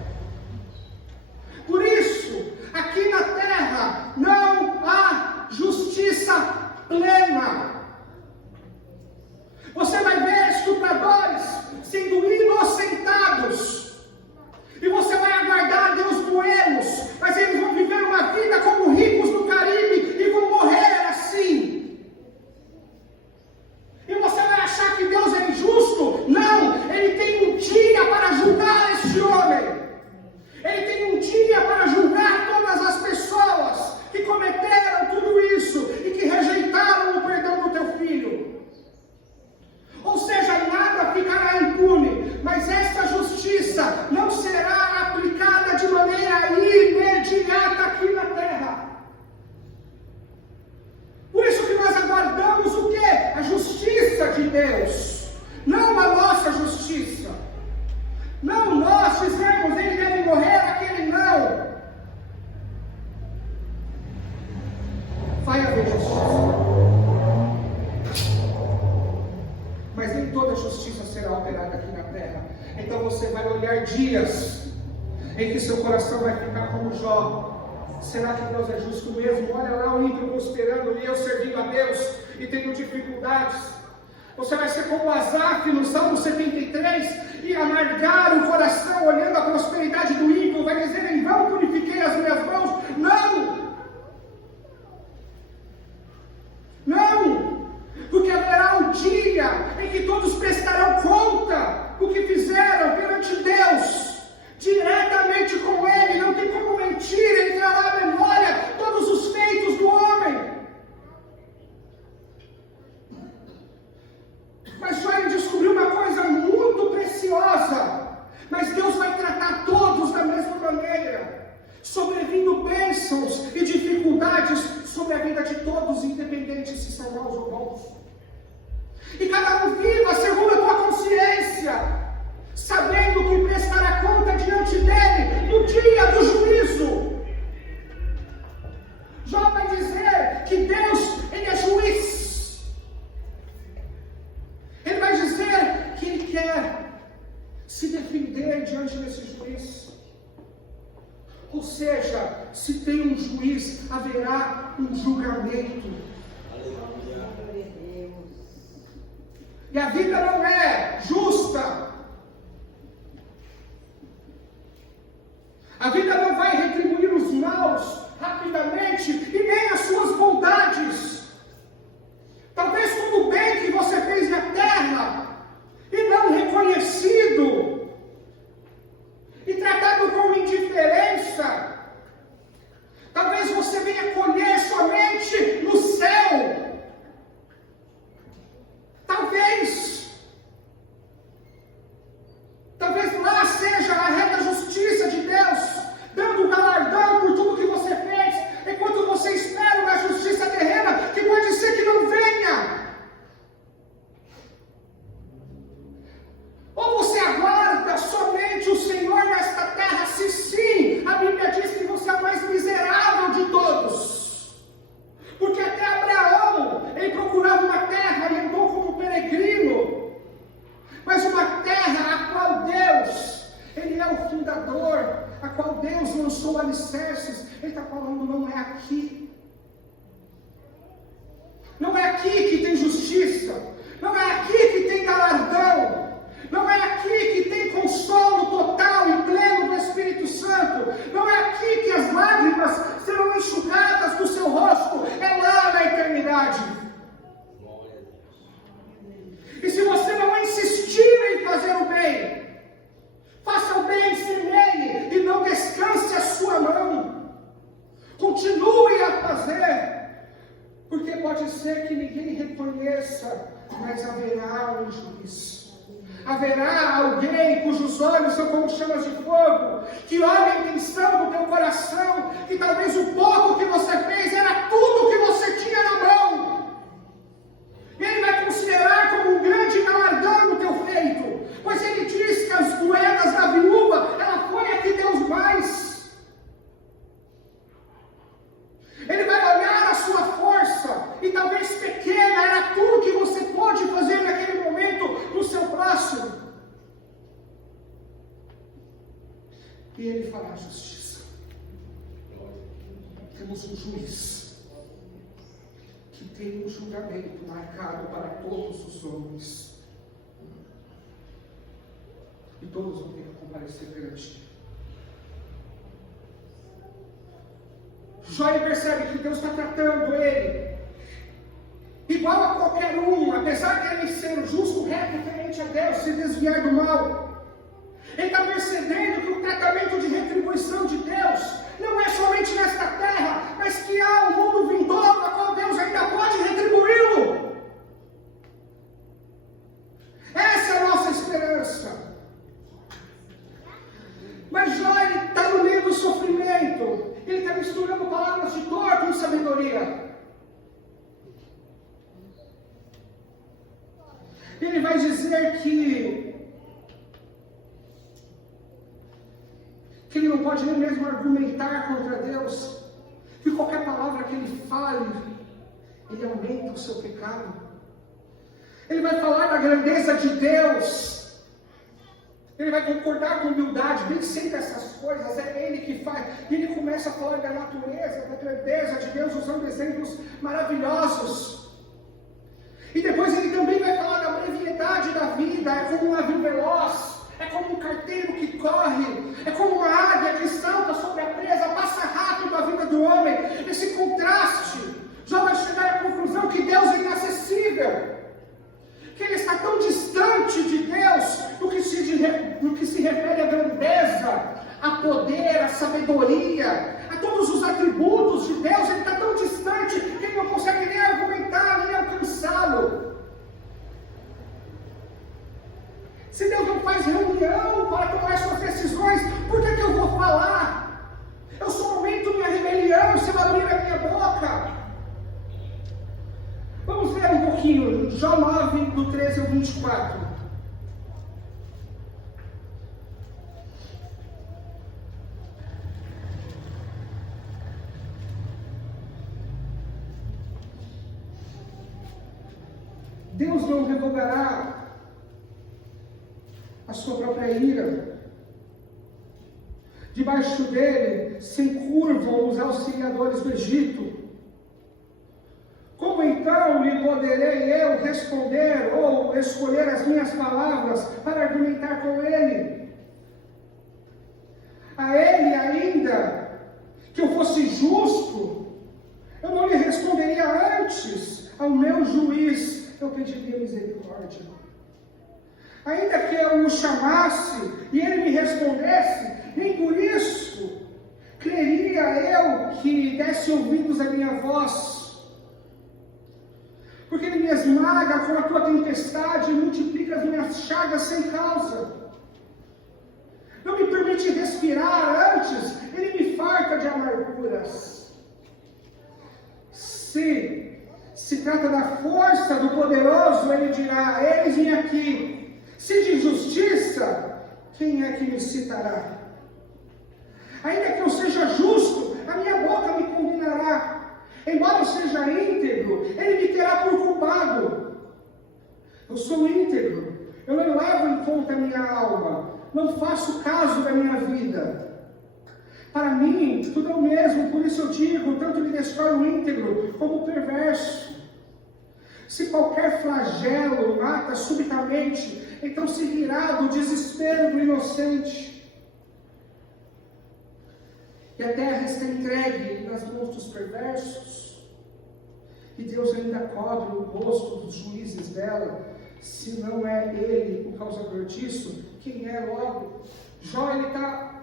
Por isso, aqui na terra não há justiça plena. Você vai ver estupradores sendo inocentados, justiça. Não nós dizemos, ele deve morrer, aquele não. Vai haver justiça. Mas nem toda justiça será operada aqui na terra. Então você vai olhar dias em que seu coração vai ficar como Jó. Será que Deus é justo mesmo? Olha lá o ímpio prosperando e eu servindo a Deus e tendo dificuldades. Você vai ser como Asaf no Salmo 73 e amargar o coração olhando a prosperidade do ímpio. Vai dizer, em vão purifiquei as minhas mãos. Não! Não! Porque haverá um dia em que todos prestarão conta do que fizeram perante Deus, diretamente com Ele. Não tem como mentir, Ele trará à memória todos os feitos do homem. Mas Jó descobriu uma coisa muito preciosa. Mas Deus vai tratar todos da mesma maneira, sobrevindo bênçãos e dificuldades sobre a vida de todos, independente se são maus ou bons. E cada um viva segundo a tua consciência, sabendo que prestará conta diante dele no dia do juízo. Jó vai dizer que Deus, ele é juiz. Ele vai dizer que ele quer se defender diante desse juiz. Ou seja, se tem um juiz, haverá um julgamento. E a vida não é justa. A vida não vai retribuir os maus rapidamente e nem as suas bondades. Talvez todo o bem que você fez na terra e não reconhecido e tratado com indiferença, talvez você venha colher somente no céu. Talvez lá seja a reta justiça de Deus, dando galardão por tudo que você fez, enquanto você espera uma justiça terrena que pode ser que não venha. Ou você aguarda somente o Senhor nesta terra, se sim, a Bíblia diz que você é o mais miserável de todos. Porque até Abraão, ele procurava uma terra e andou como peregrino. Mas uma terra a qual Deus, ele é o fundador, a qual Deus lançou alicerces. Ele está falando, não é aqui. Não é aqui que tem justiça. Não é aqui que tem galardão. Não é aqui que tem consolo total e pleno do Espírito Santo. Não é aqui que as lágrimas serão enxugadas do seu rosto. É lá na eternidade. E se você não insistir em fazer o bem, faça o bem sem nele e não descanse a sua mão. Continue a fazer, porque pode ser que ninguém reconheça, mas haverá um juiz. Haverá alguém cujos olhos são como chamas de fogo, que olha a intenção do teu coração, que talvez o pouco que você fez era tudo que você tinha na mão. Ele vai considerar como um grande galardão o teu feito, pois ele diz que as moedas da viúva, ela foi a que deu mais. Ele vai olhar a sua força, e talvez pequena era tudo que você pode fazer naquele momento no seu próximo. E ele fará justiça. Temos um juiz que tem um julgamento marcado para todos os homens. E todos vão ter que comparecer perante ele. Jó percebe que Deus está tratando ele igual a qualquer um, apesar de ele ser justo, reto, referente a Deus, se desviar do mal. Ele está percebendo que o tratamento de retribuição de Deus não é somente nesta terra, mas que há um mundo vindouro a qual Deus ainda pode retribuí-lo. Essa é a nossa esperança. Mas Jó está no meio do sofrimento. Ele está misturando palavras de dor com sabedoria. Ele vai dizer que pode nem mesmo argumentar contra Deus, que qualquer palavra que ele fale, ele aumenta o seu pecado. Ele vai falar da grandeza de Deus, ele vai concordar com humildade, nem sempre essas coisas é ele que faz, e ele começa a falar da natureza, da grandeza de Deus, usando exemplos maravilhosos. E depois ele também vai falar da brevidade da vida, é como um navio veloz, é como um carteiro que corre, é como uma águia que salta sobre a presa, passa rápido a vida do homem. Esse contraste, Jó vai chegar à conclusão que Deus é inacessível, que ele está tão distante de Deus, no que se refere à grandeza, a poder, a sabedoria, a todos os atributos de Deus. Ele está tão distante que ele não consegue nem argumentar, nem alcançá-lo. Se Deus não faz reunião para tomar suas decisões, por que eu vou falar? Eu só aumento minha rebelião se eu abrir a minha boca. Vamos ler um pouquinho, Jó 9, do 13 ao 24. Deus não revogará a sua própria ira. Debaixo dele se curvam os auxiliadores do Egito. Como então lhe poderei eu responder ou escolher as minhas palavras para argumentar com ele? A ele ainda que eu fosse justo, eu não lhe responderia antes. Ao meu juiz eu pediria misericórdia. Ainda que eu o chamasse e ele me respondesse, nem por isso creria eu que desse ouvidos à minha voz. Porque ele me esmaga com a tua tempestade e multiplica as minhas chagas sem causa. Não me permite respirar, antes ele me farta de amarguras. Se trata da força do poderoso, ele dirá, eis-me aqui. Se de justiça, quem é que me citará? Ainda que eu seja justo, a minha boca me condenará. Embora eu seja íntegro, ele me terá por culpado. Eu sou íntegro, eu não levo em conta a minha alma, não faço caso da minha vida. Para mim, tudo é o mesmo, por isso eu digo, tanto me destrói o íntegro como o perverso. Se qualquer flagelo mata subitamente, então se virá do desespero do inocente. E a terra está entregue nas mãos dos perversos, e Deus ainda cobre o rosto dos juízes dela. Se não é ele o causador disso, quem é logo? Jó, ele está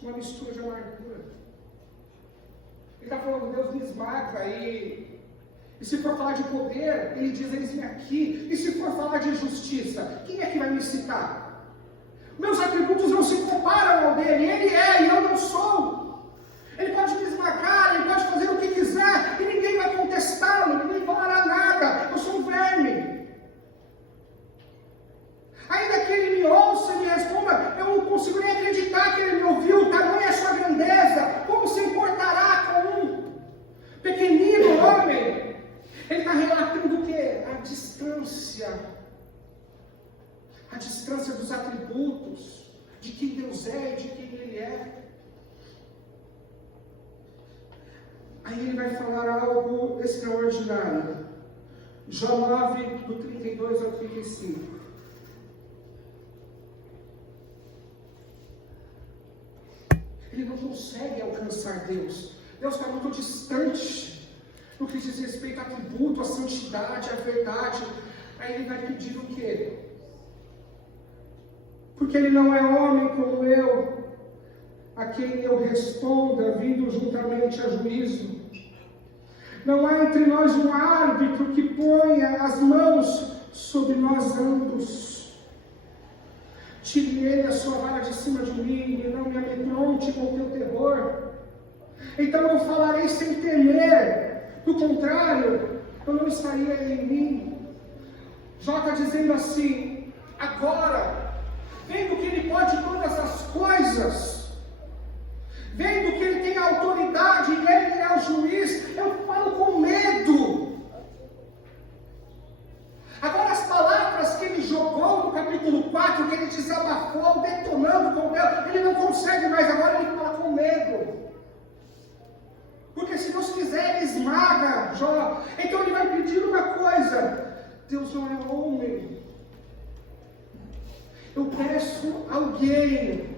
com uma mistura de amargura. Ele está falando, Deus me esmaga, e se for falar de poder, ele diz, eis-me aqui. E se for falar de justiça, quem é que vai me citar? Meus atributos não se comparam ao dele, ele é e eu não sou. Ele pode me esmagar, ele pode fazer o que quiser, e ninguém vai contestá-lo, ninguém falará nada, eu sou um verme. Ainda que ele me ouça e me responda, eu não consigo nem acreditar que ele me ouviu, tamanha é a sua grandeza, como se importará com um pequenino homem? Ele está relatando o quê? A distância dos atributos, de quem Deus é e de quem ele é. Aí ele vai falar algo extraordinário. Jó 9, do 32 ao 35. Ele não consegue alcançar Deus. Deus está muito distante no que diz respeito ao atributo, à santidade, à verdade. Aí ele vai pedir o quê? Porque ele não é homem como eu, a quem eu responda, vindo juntamente a juízo. Não há entre nós um árbitro que ponha as mãos sobre nós ambos. Tire ele a sua vara de cima de mim e não me amedronte com o teu terror. Então eu falarei sem temer, do contrário, eu não estaria em mim. Jó está dizendo assim, agora, vendo que ele pode todas as coisas, vendo que ele tem a autoridade, ele é o juiz, eu falo com medo. Agora as palavras que ele jogou no capítulo 4, que ele desabafou, detonando com Deus, ele não consegue mais, agora ele fala com medo. Porque se Deus quiser, ele esmaga Jó. Então ele vai pedir uma coisa: Deus não é homem. Eu peço alguém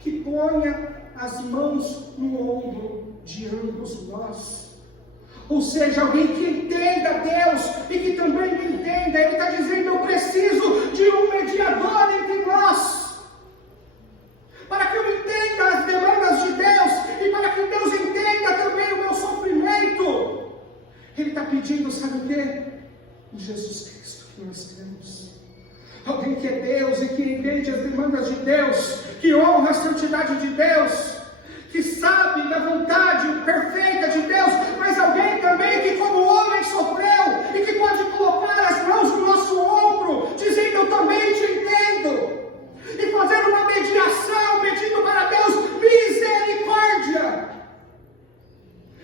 que ponha as mãos no ombro de ambos nós. Ou seja, alguém que entenda Deus e que também me entenda. Ele está dizendo: eu preciso de um mediador entre nós, para que eu entenda as demandas de Deus e para que Deus entenda também o meu sofrimento. Ele está pedindo, sabe o quê? Jesus Cristo que nós temos. Alguém que é Deus e que entende as demandas de Deus, que honra a santidade de Deus, que sabe da vontade perfeita de Deus, mas alguém também que como homem sofreu e que pode colocar as mãos no nosso ombro, dizendo: eu também te entendo, e fazer uma mediação, pedindo para Deus misericórdia,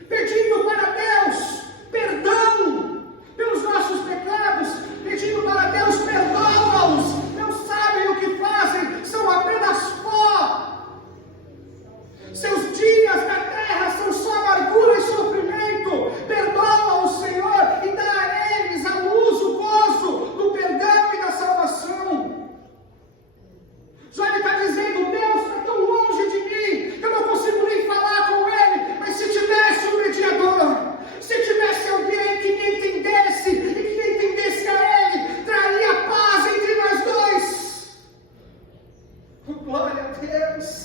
pedindo para Deus perdão pelos nossos pecados, pedindo para Deus: perdoa-os, não sabem o que fazem, são apenas pó. Seus dias na terra são só amargura e sofrimento. Perdoa-os, Senhor, e dá a eles a luz, o gozo do perdão e da salvação. Jó está dizendo: Deus está tão longe de mim, eu não consigo nem falar com Ele. Mas se tivesse um mediador, se tivesse alguém que me entendesse e que entendesse a Ele, traria paz entre nós dois. Glória a Deus.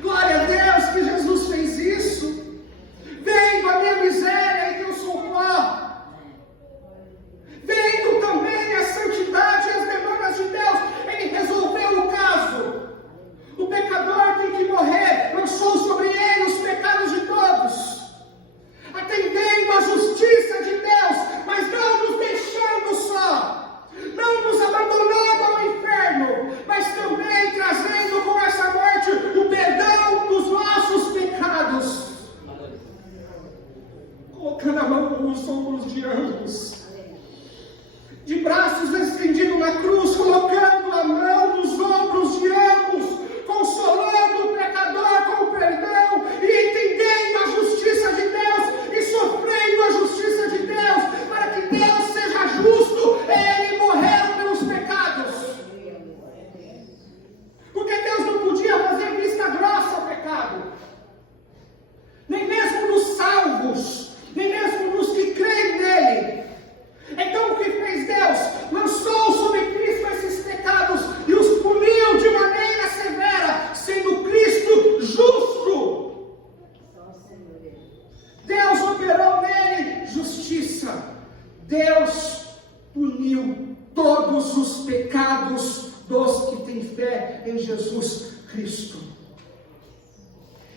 Glória a Deus que Jesus fez isso, vendo a minha miséria e que eu sou pó, vendo também a santidade e as demandas de Deus, Ele resolveu o caso. O pecador tem que morrer, lançou sobre ele os pecados de todos, atendendo à justiça de Deus, mas não nos deixando só, não nos abandonando ao inferno, mas também trazendo com essa morte o perdão dos nossos pecados, colocando a mão nos ombros de ambos, de braços estendidos na cruz, colocando a mão nos ombros de ambos, consolando o pecador com o perdão e entendendo a justiça de Deus e sofrendo a justiça de Deus, para que Deus seja justo. Ele morreu pelos pecados, porque Deus não podia fazer vista grossa ao pecado, nem mesmo nos salvos, nem mesmo nos que creem nele. Então o que fez Deus? Lançou sobre Cristo esses pecados e os puniu de maneira severa, sendo Cristo justo. Deus operou nele justiça. Deus puniu todos os pecados dos que têm fé em Jesus Cristo.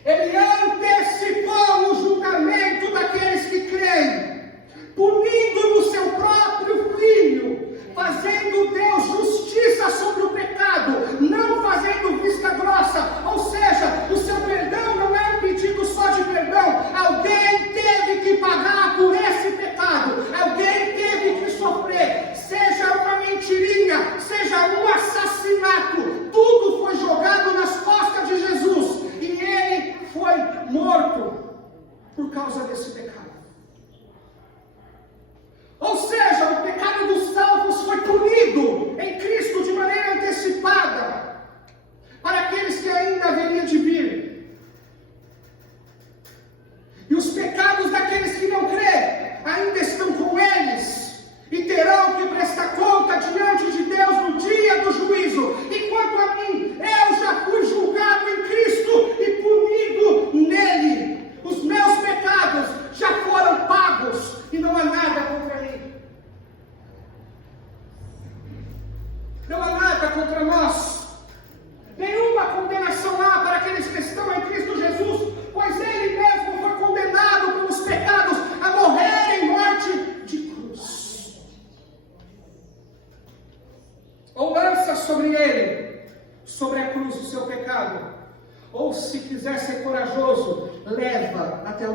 Ele antecipou o julgamento daqueles que creem, punindo no seu próprio Filho, fazendo Deus justiça sobre o pecado, não fazendo vista grossa. Ou seja, o seu perdão não é um pedido só de perdão. Alguém teve que pagar por esse pecado, alguém teve que sofrer, seja uma mentirinha, seja um assassinato, tudo foi jogado nas costas de Jesus, e ele foi morto por causa desse pecado. Ou seja, o pecado dos salvos foi punido em Cristo de maneira antecipada para aqueles que ainda haveriam de vir. E os pecados daqueles que não creem ainda estão com eles e terão que prestar conta diante de Deus no dia do juízo. E quanto a mim, eu já fui julgado em Cristo e punido nele. Os meus pecados já foram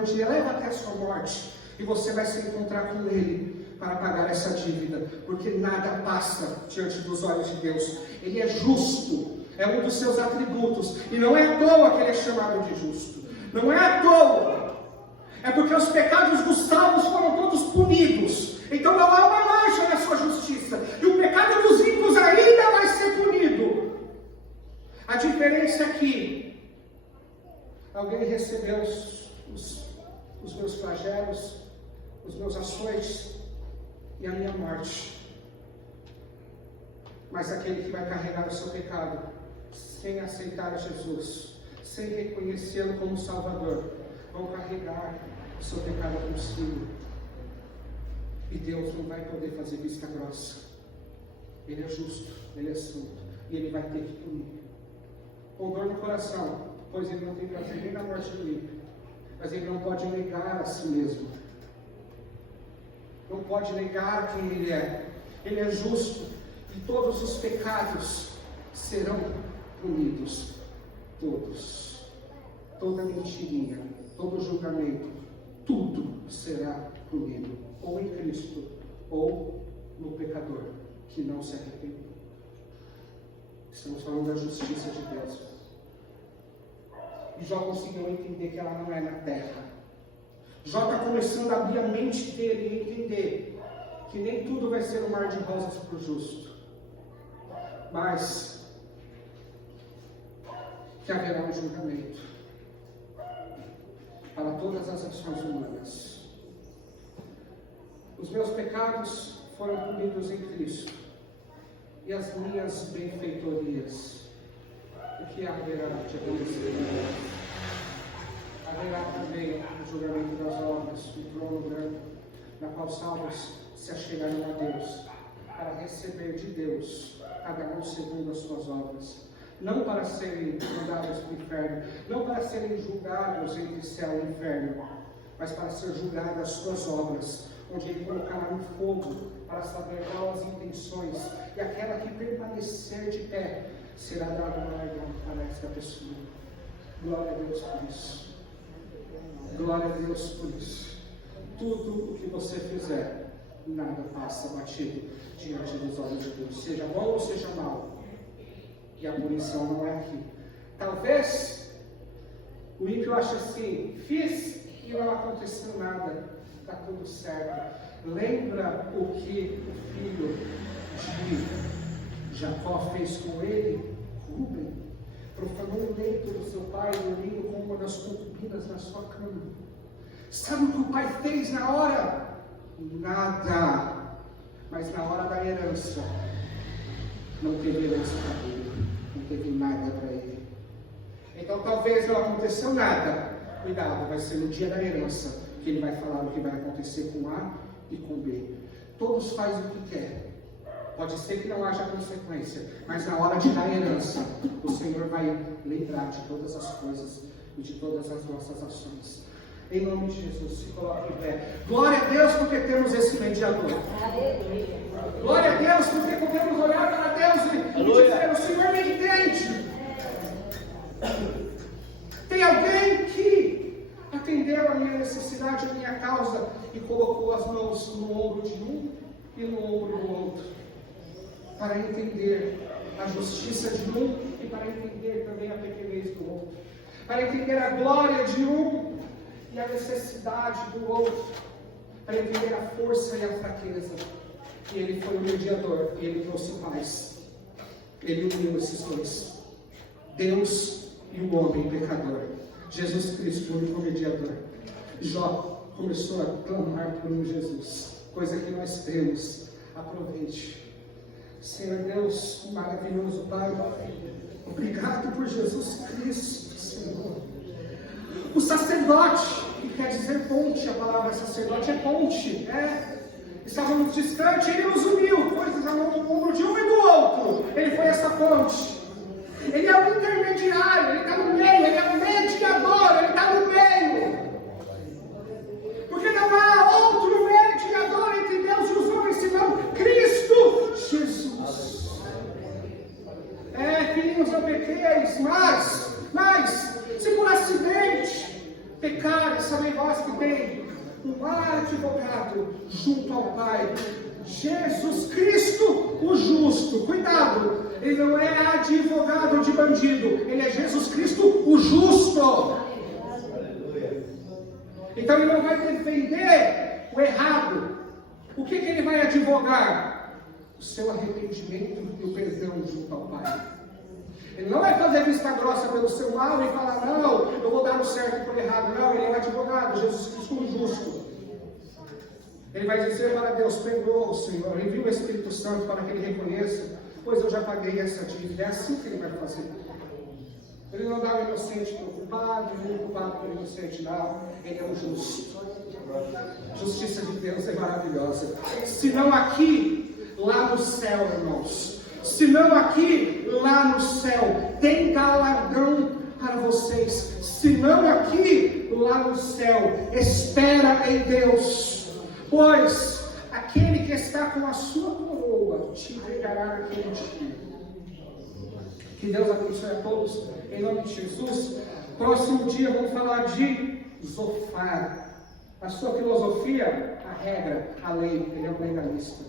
te leva até a sua morte, e você vai se encontrar com Ele para pagar essa dívida, porque nada passa diante dos olhos de Deus. Ele é justo, é um dos seus atributos, e não é à toa que Ele é chamado de justo, não é à toa, é porque os pecados dos salvos foram todos punidos, então não há uma mancha na sua justiça, e o pecado dos ímpios ainda vai ser punido. A diferença é que alguém recebeu os meus flagelos, os meus açoites e a minha morte. Mas aquele que vai carregar o seu pecado, sem aceitar a Jesus, sem reconhecê-lo como Salvador, vão carregar o seu pecado consigo. E Deus não vai poder fazer vista grossa. Ele é justo, Ele é santo, e Ele vai ter que punir. Com dor no coração, pois Ele não tem prazer nem na morte do ímpio, mas Ele não pode negar a si mesmo. Não pode negar quem Ele é. Ele é justo, e todos os pecados serão punidos. Todos. Toda mentirinha, todo julgamento, tudo será punido. Ou em Cristo, ou no pecador que não se arrependeu. Estamos falando da justiça de Deus. E Jó conseguiu entender que ela não é na terra. Jó está começando a abrir a mente dele e entender que nem tudo vai ser um mar de rosas para o justo, mas que haverá um julgamento para todas as ações humanas. Os meus pecados foram punidos em Cristo, e as minhas benfeitorias, o que haverá de acontecer? Haverá também o julgamento das obras, o trono branco, na qual salvos se achegarão a Deus, para receber de Deus, cada um segundo as suas obras, não para serem mandados para o inferno, não para serem julgados entre céu e inferno, mas para ser julgadas as suas obras, onde Ele colocará um fogo para saber quais as intenções, e aquela que permanecer de pé será dado uma galardão para esta pessoa. Glória a Deus por isso. Glória a Deus por isso. Tudo o que você fizer, nada passa batido diante dos olhos de Deus, seja bom ou seja mal. E a punição não é aqui. Talvez o ímpio ache assim: fiz e não aconteceu nada, está tudo certo. Lembra o que o filho de Jacó fez com ele? Rúben profanou o leito do seu pai, dormindo com uma das concubinas na sua cama. Sabe o que o pai fez na hora? Nada. Mas na hora da herança, não teve herança para ele, não teve nada para ele. Então talvez não aconteceu nada. Cuidado, vai ser no dia da herança que ele vai falar o que vai acontecer com A e com B. Todos fazem o que quer. Pode ser que não haja consequência, mas na hora de dar herança, o Senhor vai lembrar de todas as coisas e de todas as nossas ações. Em nome de Jesus, se coloque em pé. Glória a Deus porque temos esse mediador. Glória a Deus porque podemos olhar para Deus e dizer: o Senhor me entende. Tem alguém que atendeu a minha necessidade, a minha causa, e colocou as mãos no ombro de um e no ombro do outro, para entender a justiça de um e para entender também a pequenez do outro, para entender a glória de um e a necessidade do outro, para entender a força e a fraqueza. E Ele foi o mediador, e Ele trouxe paz. Ele uniu esses dois, Deus e o homem pecador. Jesus Cristo, o único mediador. Jó começou a clamar por um Jesus, coisa que nós temos. Aproveite. Senhor Deus, maravilhoso Pai, obrigado por Jesus Cristo, Senhor. O sacerdote, que quer dizer ponte, a palavra sacerdote é ponte, Estávamos distantes, Ele nos uniu, pôs a mão no ombro de um e do outro. Ele foi essa ponte. Ele é o intermediário, Ele está no meio, Ele é o mediador, Ele está no meio. Porque não há outro mediador entre Deus e os homens senão Cristo Jesus. Filhinhos, não pequeis, mas se por acidente pecares, sabei vós advogado junto ao Pai. Jesus Cristo, o justo. Cuidado, ele não é advogado de bandido, ele é Jesus Cristo, o justo. Aleluia. Então ele não vai defender o errado. O que ele vai advogar? O seu arrependimento e o perdão junto ao Pai. Ele não vai fazer vista grossa pelo seu mal e falar, não, eu vou dar o certo por errado. Não, ele é o advogado, Jesus Cristo o justo. Ele vai dizer para Deus, perdoa o Senhor, envia o Espírito Santo para que ele reconheça, pois eu já paguei essa dívida. É assim que ele vai fazer. Ele não dá o inocente para o culpado, nem o culpado para o inocente, não. Ele é o justo. A justiça de Deus é maravilhosa. Se não aqui, lá no céu, irmãos. Se não aqui, lá no céu. Tem galardão para vocês. Se não aqui, lá no céu. Espera em Deus. Pois aquele que está com a sua coroa te entregará naquele dia. Que Deus abençoe a todos, em nome de Jesus. Próximo dia vamos falar de Zofar. A sua filosofia, a regra, a lei, ele é um legalista.